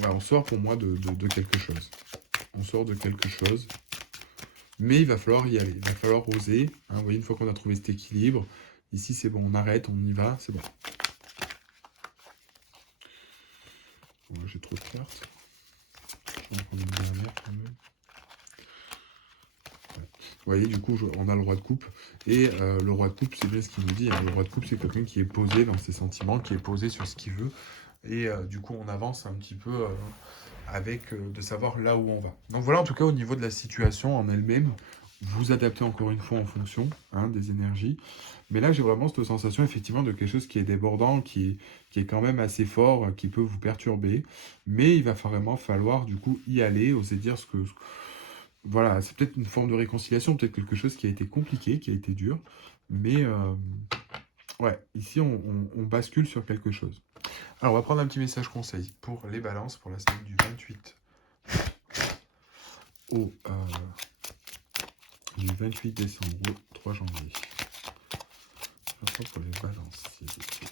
on sort pour moi de quelque chose. On sort de quelque chose, mais il va falloir y aller, il va falloir oser, hein. Vous voyez, une fois qu'on a trouvé cet équilibre, ici c'est bon, on arrête, on y va, c'est bon. Bon, j'ai trop de cartes. Je vais en prendre une dernière quand même. Ouais. Vous voyez, du coup, on a le roi de coupe. Et le roi de coupe, c'est bien ce qu'il nous dit, hein. Le roi de coupe, c'est quelqu'un qui est posé dans ses sentiments, qui est posé sur ce qu'il veut. Et du coup, on avance un petit peu avec de savoir là où on va. Donc voilà, en tout cas, au niveau de la situation en elle-même, vous adaptez encore une fois en fonction, hein, des énergies. Mais là, j'ai vraiment cette sensation, effectivement, de quelque chose qui est débordant, qui est quand même assez fort, qui peut vous perturber. Mais il va vraiment falloir, du coup, y aller, oser dire ce que... Voilà, c'est peut-être une forme de réconciliation, peut-être quelque chose qui a été compliqué, qui a été dur. Mais ouais, ici, on bascule sur quelque chose. Alors, on va prendre un petit message conseil pour les balances pour la semaine du 28 au du 28 décembre au 3 janvier. Je vais pour les balances, s'il vous plaît.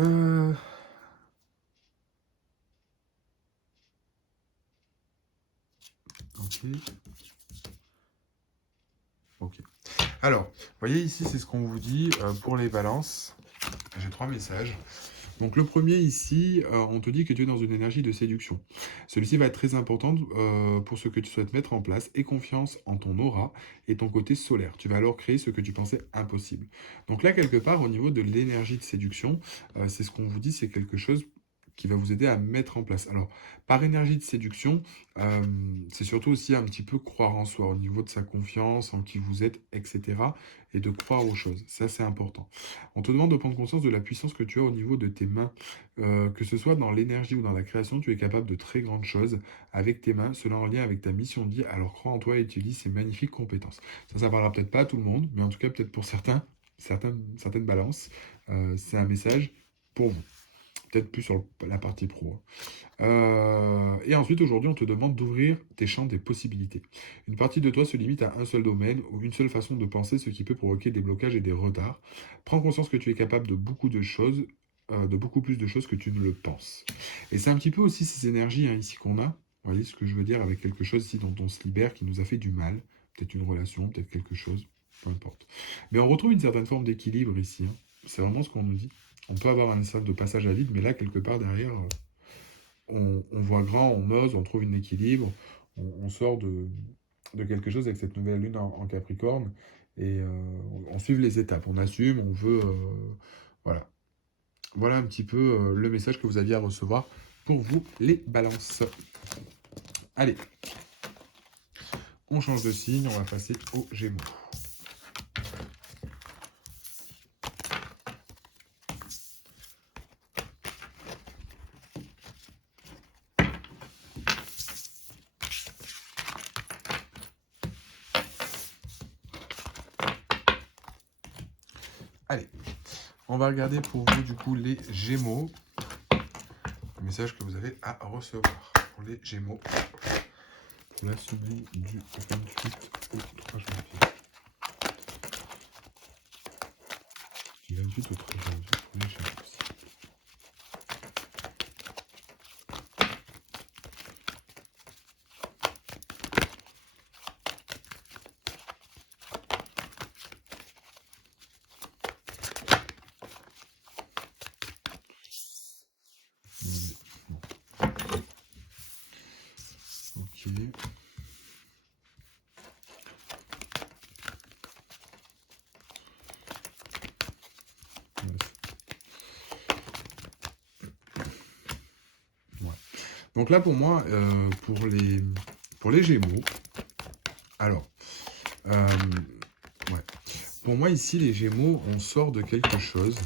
Euh, ok. Ok. Alors, vous voyez ici, c'est ce qu'on vous dit pour les balances. J'ai trois messages. Donc le premier ici, on te dit que tu es dans une énergie de séduction. Celui-ci va être très important pour ce que tu souhaites mettre en place. Aie confiance en ton aura et ton côté solaire. Tu vas alors créer ce que tu pensais impossible. Donc là, quelque part, au niveau de l'énergie de séduction, c'est ce qu'on vous dit, c'est quelque chose qui va vous aider à mettre en place. Alors, par énergie de séduction, euh, c'est surtout aussi un petit peu croire en soi, au niveau de sa confiance, en qui vous êtes, etc. Et de croire aux choses. Ça, c'est important. On te demande de prendre conscience de la puissance que tu as au niveau de tes mains. Que ce soit dans l'énergie ou dans la création, tu es capable de très grandes choses avec tes mains, cela en lien avec ta mission de vie. Alors crois en toi et utilise ces magnifiques compétences. Ça parlera peut-être pas à tout le monde, mais en tout cas peut-être pour certaines balances, c'est un message pour vous. Peut-être plus sur la partie pro, hein. Et ensuite, aujourd'hui, on te demande d'ouvrir tes champs des possibilités. Une partie de toi se limite à un seul domaine ou une seule façon de penser, ce qui peut provoquer des blocages et des retards. Prends conscience que tu es capable de beaucoup de choses, de beaucoup plus de choses que tu ne le penses. Et c'est un petit peu aussi ces énergies, hein, ici qu'on a. Vous voyez ce que je veux dire avec quelque chose ici dont on se libère, qui nous a fait du mal. Peut-être une relation, peut-être quelque chose, peu importe. Mais on retrouve une certaine forme d'équilibre ici, hein. C'est vraiment ce qu'on nous dit. On peut avoir un sorte de passage à vide, mais là, quelque part derrière, on voit grand, on ose, on trouve un équilibre, on sort de quelque chose avec cette nouvelle lune en Capricorne, et on suit les étapes, on assume, on veut... voilà. Voilà un petit peu le message que vous aviez à recevoir pour vous, les balances. Allez, on change de signe, on va passer aux Gémeaux. Allez, on va regarder pour vous, du coup, les Gémeaux. Le message que vous avez à recevoir pour les Gémeaux. Pour la semaine du 28 au 3 janvier. Du 28 au 3 janvier pour les Gémeaux aussi. Ok. Ouais. Donc là, pour moi, pour les Gémeaux, alors, ouais. Pour moi, ici, les Gémeaux, on sort de quelque chose.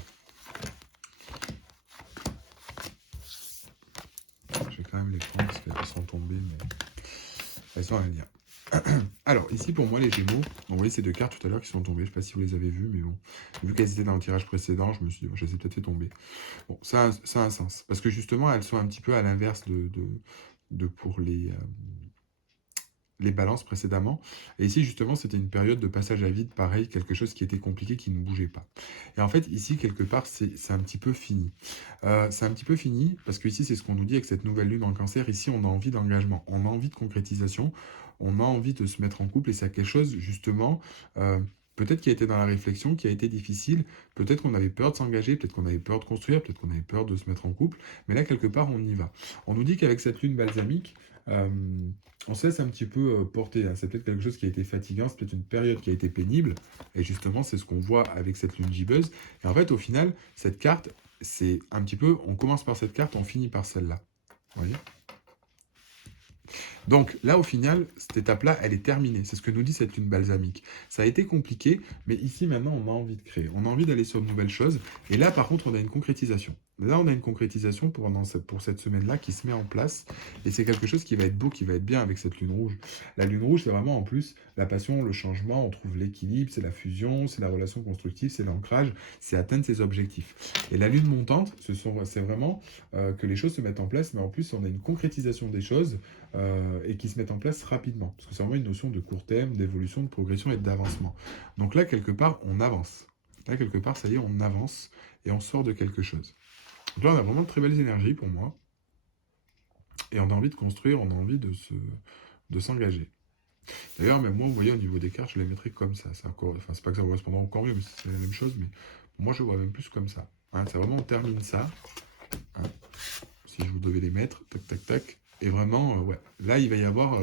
Je vais quand même les prendre parce qu'elles sont tombées, mais elles sont à lire. Alors, ici, pour moi, les Gémeaux, vous voyez ces deux cartes tout à l'heure qui sont tombées. Je ne sais pas si vous les avez vues, mais bon. Vu qu'elles étaient dans le tirage précédent, je me suis dit, bon, je les ai peut-être fait tomber. Bon, ça a un sens. Parce que justement, elles sont un petit peu à l'inverse de pour les balances précédemment. Et ici, justement, c'était une période de passage à vide, pareil, quelque chose qui était compliqué, qui ne bougeait pas. Et en fait, ici, quelque part, c'est un petit peu fini. C'est un petit peu fini, parce que ici, c'est ce qu'on nous dit avec cette nouvelle lune en Cancer. Ici, on a envie d'engagement, on a envie de concrétisation, on a envie de se mettre en couple, et c'est quelque chose, justement, peut-être qui a été dans la réflexion, qui a été difficile, peut-être qu'on avait peur de s'engager, peut-être qu'on avait peur de construire, peut-être qu'on avait peur de se mettre en couple, mais là, quelque part, on y va. On nous dit qu'avec cette lune balsamique, euh, on se laisse un petit peu porter, hein. C'est peut-être quelque chose qui a été fatigant, c'est peut-être une période qui a été pénible, et justement, c'est ce qu'on voit avec cette lune gibbeuse. Et en fait, au final, cette carte, c'est un petit peu, on commence par cette carte, on finit par celle-là. Vous voyez ? Donc là, au final, cette étape-là, elle est terminée. C'est ce que nous dit cette lune balsamique. Ça a été compliqué, mais ici, maintenant, on a envie de créer. On a envie d'aller sur de nouvelles choses. Et là, par contre, on a une concrétisation. Là, on a une concrétisation pour cette semaine-là qui se met en place. Et c'est quelque chose qui va être beau, qui va être bien avec cette lune rouge. La lune rouge, c'est vraiment en plus la passion, le changement, on trouve l'équilibre, c'est la fusion, c'est la relation constructive, c'est l'ancrage, c'est atteindre ses objectifs. Et la lune montante, c'est vraiment que les choses se mettent en place, mais en plus, on a une concrétisation des choses et qui se mettent en place rapidement. Parce que c'est vraiment une notion de court terme, d'évolution, de progression et d'avancement. Donc là, quelque part, on avance. Là, quelque part, ça y est, on avance et on sort de quelque chose. Donc là, on a vraiment de très belles énergies pour moi. Et on a envie de construire, on a envie de s'engager. D'ailleurs, même moi, vous voyez, au niveau des cartes, je les mettrais comme ça. C'est encore, enfin, c'est pas que ça correspondra encore mieux, mais c'est la même chose. Mais moi, je vois même plus comme ça. Hein, c'est vraiment, on termine ça. Hein, si je vous devais les mettre, tac, tac, tac. Et vraiment, ouais, là, il va y avoir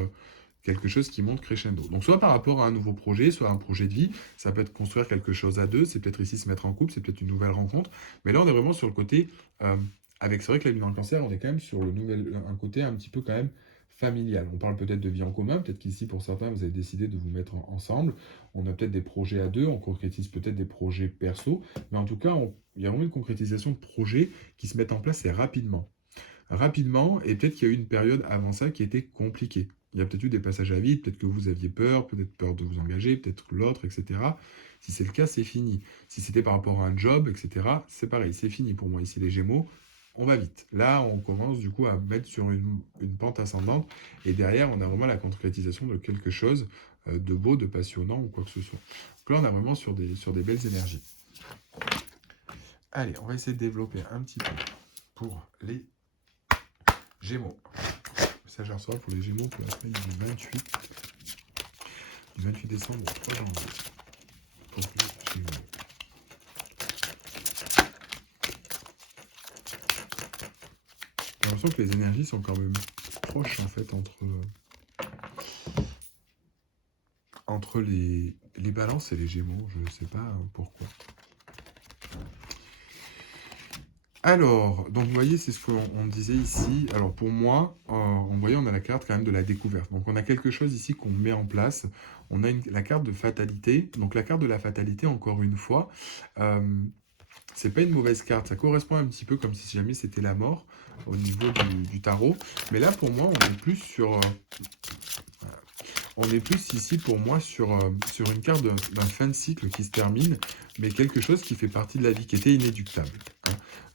quelque chose qui monte crescendo. Donc, soit par rapport à un nouveau projet, soit un projet de vie, ça peut être construire quelque chose à deux, c'est peut-être ici se mettre en couple, c'est peut-être une nouvelle rencontre. Mais là, on est vraiment sur le côté, c'est vrai que la lune en Cancer, on est quand même sur un côté un petit peu quand même familial. On parle peut-être de vie en commun, peut-être qu'ici, pour certains, vous avez décidé de vous mettre ensemble. On a peut-être des projets à deux, on concrétise peut-être des projets perso, mais en tout cas, il y a vraiment une concrétisation de projets qui se mettent en place et rapidement. Rapidement, et peut-être qu'il y a eu une période avant ça qui était compliquée. Il y a peut-être eu des passages à vide, peut-être que vous aviez peur, peut-être peur de vous engager, peut-être l'autre, etc. Si c'est le cas, c'est fini. Si c'était par rapport à un job, etc., c'est pareil, c'est fini pour moi. Ici, les Gémeaux, on va vite. Là, on commence du coup à mettre sur une pente ascendante, et derrière, on a vraiment la concrétisation de quelque chose de beau, de passionnant ou quoi que ce soit. Donc là, on a vraiment sur des belles énergies. Allez, on va essayer de développer un petit peu pour les Gémeaux. message à recevoir pour les Gémeaux pour la semaine du 28 décembre au 3 janvier. Pour les Gémeaux. J'ai l'impression que les énergies sont quand même proches en fait entre les balances et les Gémeaux. Je ne sais pas pourquoi. Alors, donc vous voyez, c'est ce qu'on disait ici. Alors pour moi, vous voyez, on a la carte quand même de la découverte. Donc on a quelque chose ici qu'on met en place. On a la carte de fatalité. Donc la carte de la fatalité, encore une fois, c'est pas une mauvaise carte. Ça correspond un petit peu comme si jamais c'était la mort au niveau du tarot. Mais là, pour moi, on est plus sur... on est plus ici pour moi sur une carte d'un fin de cycle qui se termine, mais quelque chose qui fait partie de la vie, qui était inéluctable,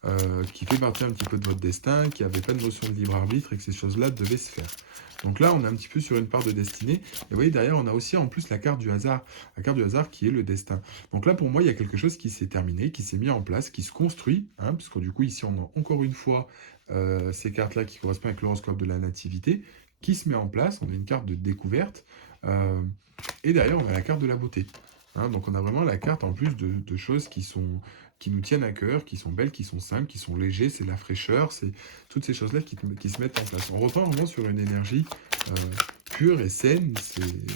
hein, qui fait partie un petit peu de votre destin, qui n'avait pas de notion de libre arbitre et que ces choses-là devaient se faire. Donc là, on est un petit peu sur une part de destinée. Et vous voyez, derrière, on a aussi en plus la carte du hasard qui est le destin. Donc là, pour moi, il y a quelque chose qui s'est terminé, qui s'est mis en place, qui se construit, hein, parce que du coup, ici, on a encore une fois ces cartes-là qui correspondent avec l'horoscope de la nativité, qui se met en place. On a une carte de découverte. Et derrière, on a la carte de la beauté. Hein, donc on a vraiment la carte en plus de choses qui nous tiennent à cœur, qui sont belles, qui sont simples, qui sont légers, c'est la fraîcheur, c'est toutes ces choses-là qui se mettent en place. On repart vraiment sur une énergie pure et saine,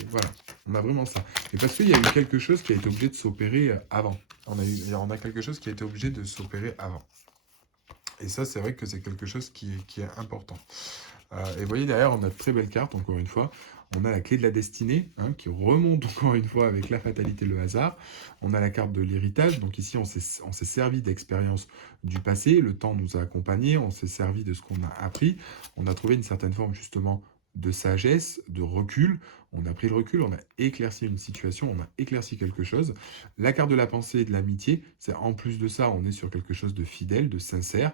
voilà, on a vraiment ça. Et parce qu'il y a eu quelque chose qui a été obligé de s'opérer avant. On a quelque chose qui a été obligé de s'opérer avant. Et ça, c'est vrai que c'est quelque chose qui est important. Et vous voyez derrière, on a de très belles cartes, encore une fois. On a la clé de la destinée, hein, qui remonte encore une fois avec la fatalité, le hasard. On a la carte de l'héritage. Donc ici, on s'est servi d'expériences du passé. Le temps nous a accompagnés. On s'est servi de ce qu'on a appris. On a trouvé une certaine forme, justement, de sagesse, de recul. On a pris le recul, on a éclairci une situation, on a éclairci quelque chose. La carte de la pensée et de l'amitié, c'est en plus de ça, on est sur quelque chose de fidèle, de sincère,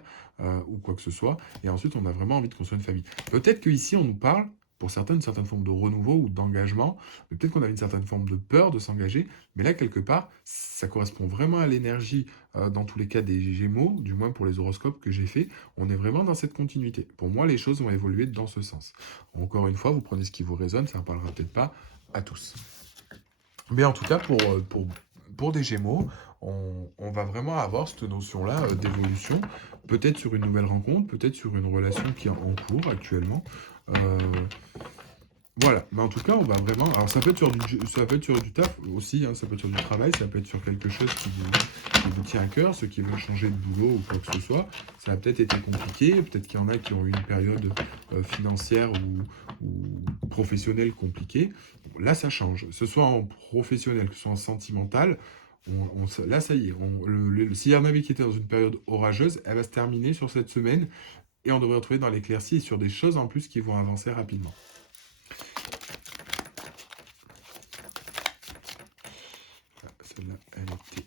ou quoi que ce soit. Et ensuite, on a vraiment envie de construire une famille. Peut-être qu'ici, on nous parle, pour certains, une certaine forme de renouveau ou d'engagement, mais peut-être qu'on a une certaine forme de peur de s'engager, mais là, quelque part, ça correspond vraiment à l'énergie, dans tous les cas des Gémeaux, du moins pour les horoscopes que j'ai fait, on est vraiment dans cette continuité. Pour moi, les choses vont évoluer dans ce sens. Encore une fois, vous prenez ce qui vous résonne, ça ne parlera peut-être pas à tous. Mais en tout cas, pour des Gémeaux, on va vraiment avoir cette notion-là d'évolution, peut-être sur une nouvelle rencontre, peut-être sur une relation qui est en cours actuellement. Euh, voilà, mais en tout cas, on va vraiment... Alors ça peut être sur du taf aussi, hein, ça peut être sur du travail, ça peut être sur quelque chose qui vous tient à cœur, ceux qui veulent changer de boulot ou quoi que ce soit. Ça a peut-être été compliqué, peut-être qu'il y en a qui ont eu une période financière ou professionnelle compliquée. Là, ça change. Que ce soit en professionnel, que ce soit en sentimental, là, ça y est. S'il y en avait qui étaient dans une période orageuse, elle va se terminer sur cette semaine et on devrait retrouver dans l'éclaircie et sur des choses en plus qui vont avancer rapidement. Celle-là, elle était...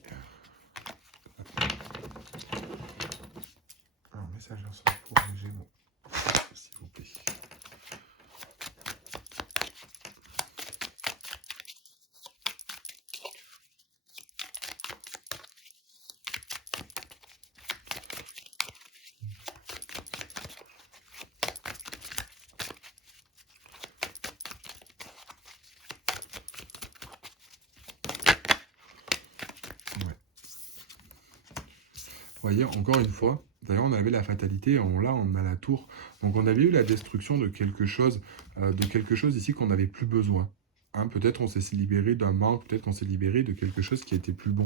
Un message pour les Gémeaux, s'il vous plaît. Vous voyez, encore une fois, d'ailleurs, on avait la fatalité, là, on a la tour. Donc, on avait eu la destruction de quelque chose ici qu'on n'avait plus besoin. Hein, peut-être on s'est libéré d'un manque, peut-être qu'on s'est libéré de quelque chose qui était plus bon.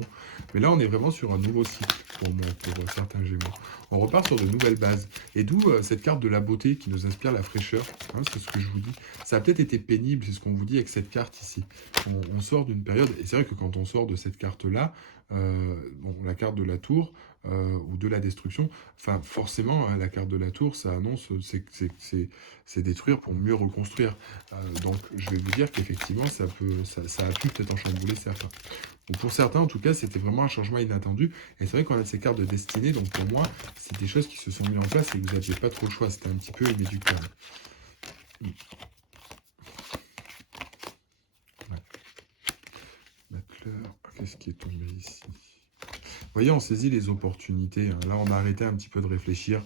Mais là, on est vraiment sur un nouveau cycle pour moi, pour certains Gémeaux. On repart sur de nouvelles bases. Et d'où cette carte de la beauté qui nous inspire la fraîcheur. Hein, c'est ce que je vous dis. Ça a peut-être été pénible, c'est ce qu'on vous dit avec cette carte ici. On sort d'une période, et c'est vrai que quand on sort de cette carte-là, la carte de la tour, ou de la destruction. Enfin, forcément, hein, la carte de la tour, ça annonce, c'est détruire pour mieux reconstruire. Donc, je vais vous dire qu'effectivement, ça a pu peut-être en chambouler certains. Donc, pour certains, en tout cas, c'était vraiment un changement inattendu. Et c'est vrai qu'on a ces cartes de destinée, donc pour moi, c'est des choses qui se sont mises en place et que vous n'aviez pas trop le choix. C'était un petit peu inéducable. Ouais. La fleur, qu'est-ce qui est tombé ici? Vous voyez, on saisit les opportunités. Hein. Là, on a arrêté un petit peu de réfléchir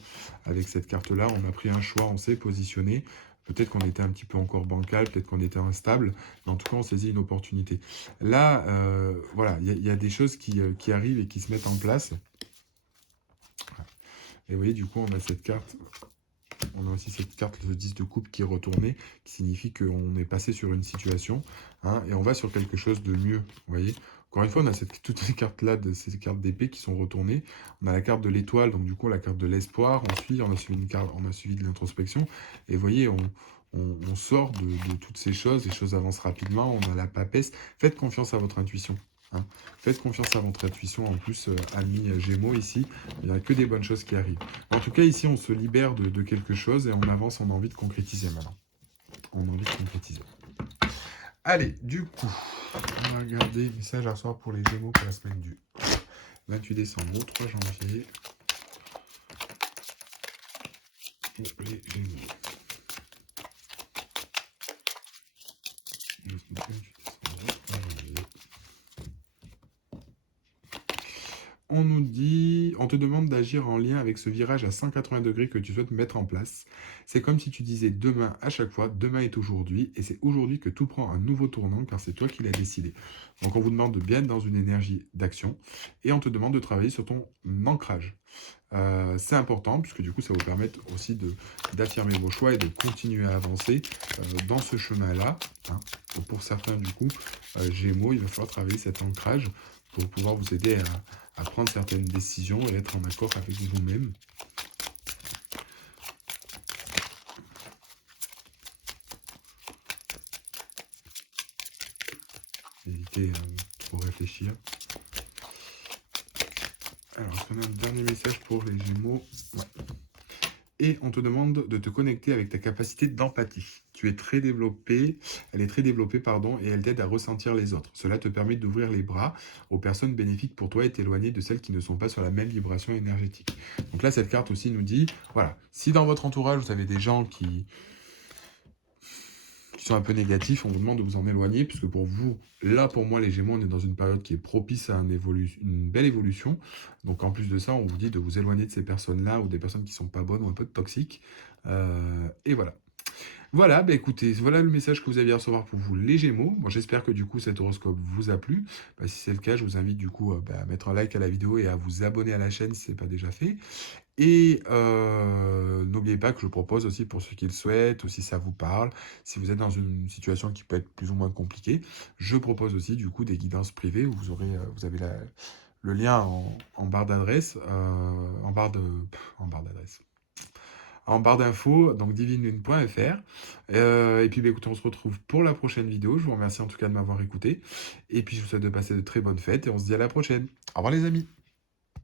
avec cette carte-là. On a pris un choix, on s'est positionné. Peut-être qu'on était un petit peu encore bancal, peut-être qu'on était instable, mais en tout cas, on saisit une opportunité. Là, voilà, il y a des choses qui arrivent et qui se mettent en place. Et vous voyez, du coup, on a cette carte. On a aussi cette carte, le 10 de coupe qui est retournée, qui signifie qu'on est passé sur une situation, hein, et on va sur quelque chose de mieux, vous voyez. Encore une fois, on a toutes ces cartes-là, ces cartes d'épée qui sont retournées. On a la carte de l'étoile, donc du coup la carte de l'espoir. Ensuite, on a suivi on a suivi de l'introspection. Et vous voyez, on sort de toutes ces choses, les choses avancent rapidement, on a la papesse. Faites confiance à votre intuition, hein. Faites confiance à votre intuition. En plus, amis Gémeaux, ici, il n'y a que des bonnes choses qui arrivent. En tout cas, ici, on se libère de quelque chose et on avance, on a envie de concrétiser maintenant. On a envie de concrétiser. Allez, du coup, on va regarder message à recevoir pour les Gémeaux pour la semaine du 28 décembre au 3 janvier. Pour les Gémeaux. On nous dit, on te demande d'agir en lien avec ce virage à 180 degrés que tu souhaites mettre en place. C'est comme si tu disais demain à chaque fois, demain est aujourd'hui, et c'est aujourd'hui que tout prend un nouveau tournant car c'est toi qui l'as décidé. Donc on vous demande de bien être dans une énergie d'action et on te demande de travailler sur ton ancrage. C'est important puisque du coup ça va vous permettre aussi d'affirmer vos choix et de continuer à avancer dans ce chemin-là, hein. Donc pour certains du coup, Gémeaux, il va falloir travailler cet ancrage pour pouvoir vous aider à prendre certaines décisions et être en accord avec vous-même. Évitez de trop réfléchir. Alors, est-ce qu'on a un dernier message pour les Gémeaux? Ouais. Et on te demande de te connecter avec ta capacité d'empathie. Tu es très développé, elle est très développée, pardon, et elle t'aide à ressentir les autres. Cela te permet d'ouvrir les bras aux personnes bénéfiques pour toi et t'éloigner de celles qui ne sont pas sur la même vibration énergétique. Donc là, cette carte aussi nous dit, voilà, si dans votre entourage, vous avez des gens qui sont un peu négatifs, on vous demande de vous en éloigner, puisque pour vous, là pour moi les Gémeaux, on est dans une période qui est propice à une belle évolution. Donc en plus de ça, on vous dit de vous éloigner de ces personnes-là, ou des personnes qui sont pas bonnes ou un peu toxiques. Et voilà. Voilà, bah écoutez, voilà le message que vous aviez à recevoir pour vous les Gémeaux. Bon, j'espère que du coup cet horoscope vous a plu. Bah, si c'est le cas, je vous invite du coup à mettre un like à la vidéo et à vous abonner à la chaîne si ce n'est pas déjà fait. Et n'oubliez pas que je propose aussi pour ceux qui le souhaitent, ou si ça vous parle, si vous êtes dans une situation qui peut être plus ou moins compliquée, je propose aussi du coup des guidances privées où vous avez le lien en barre d'adresse, en barre d'infos, donc divinelune.fr. Et puis bah, écoutez, on se retrouve pour la prochaine vidéo. Je vous remercie en tout cas de m'avoir écouté. Et puis je vous souhaite de passer de très bonnes fêtes et on se dit à la prochaine. Au revoir les amis.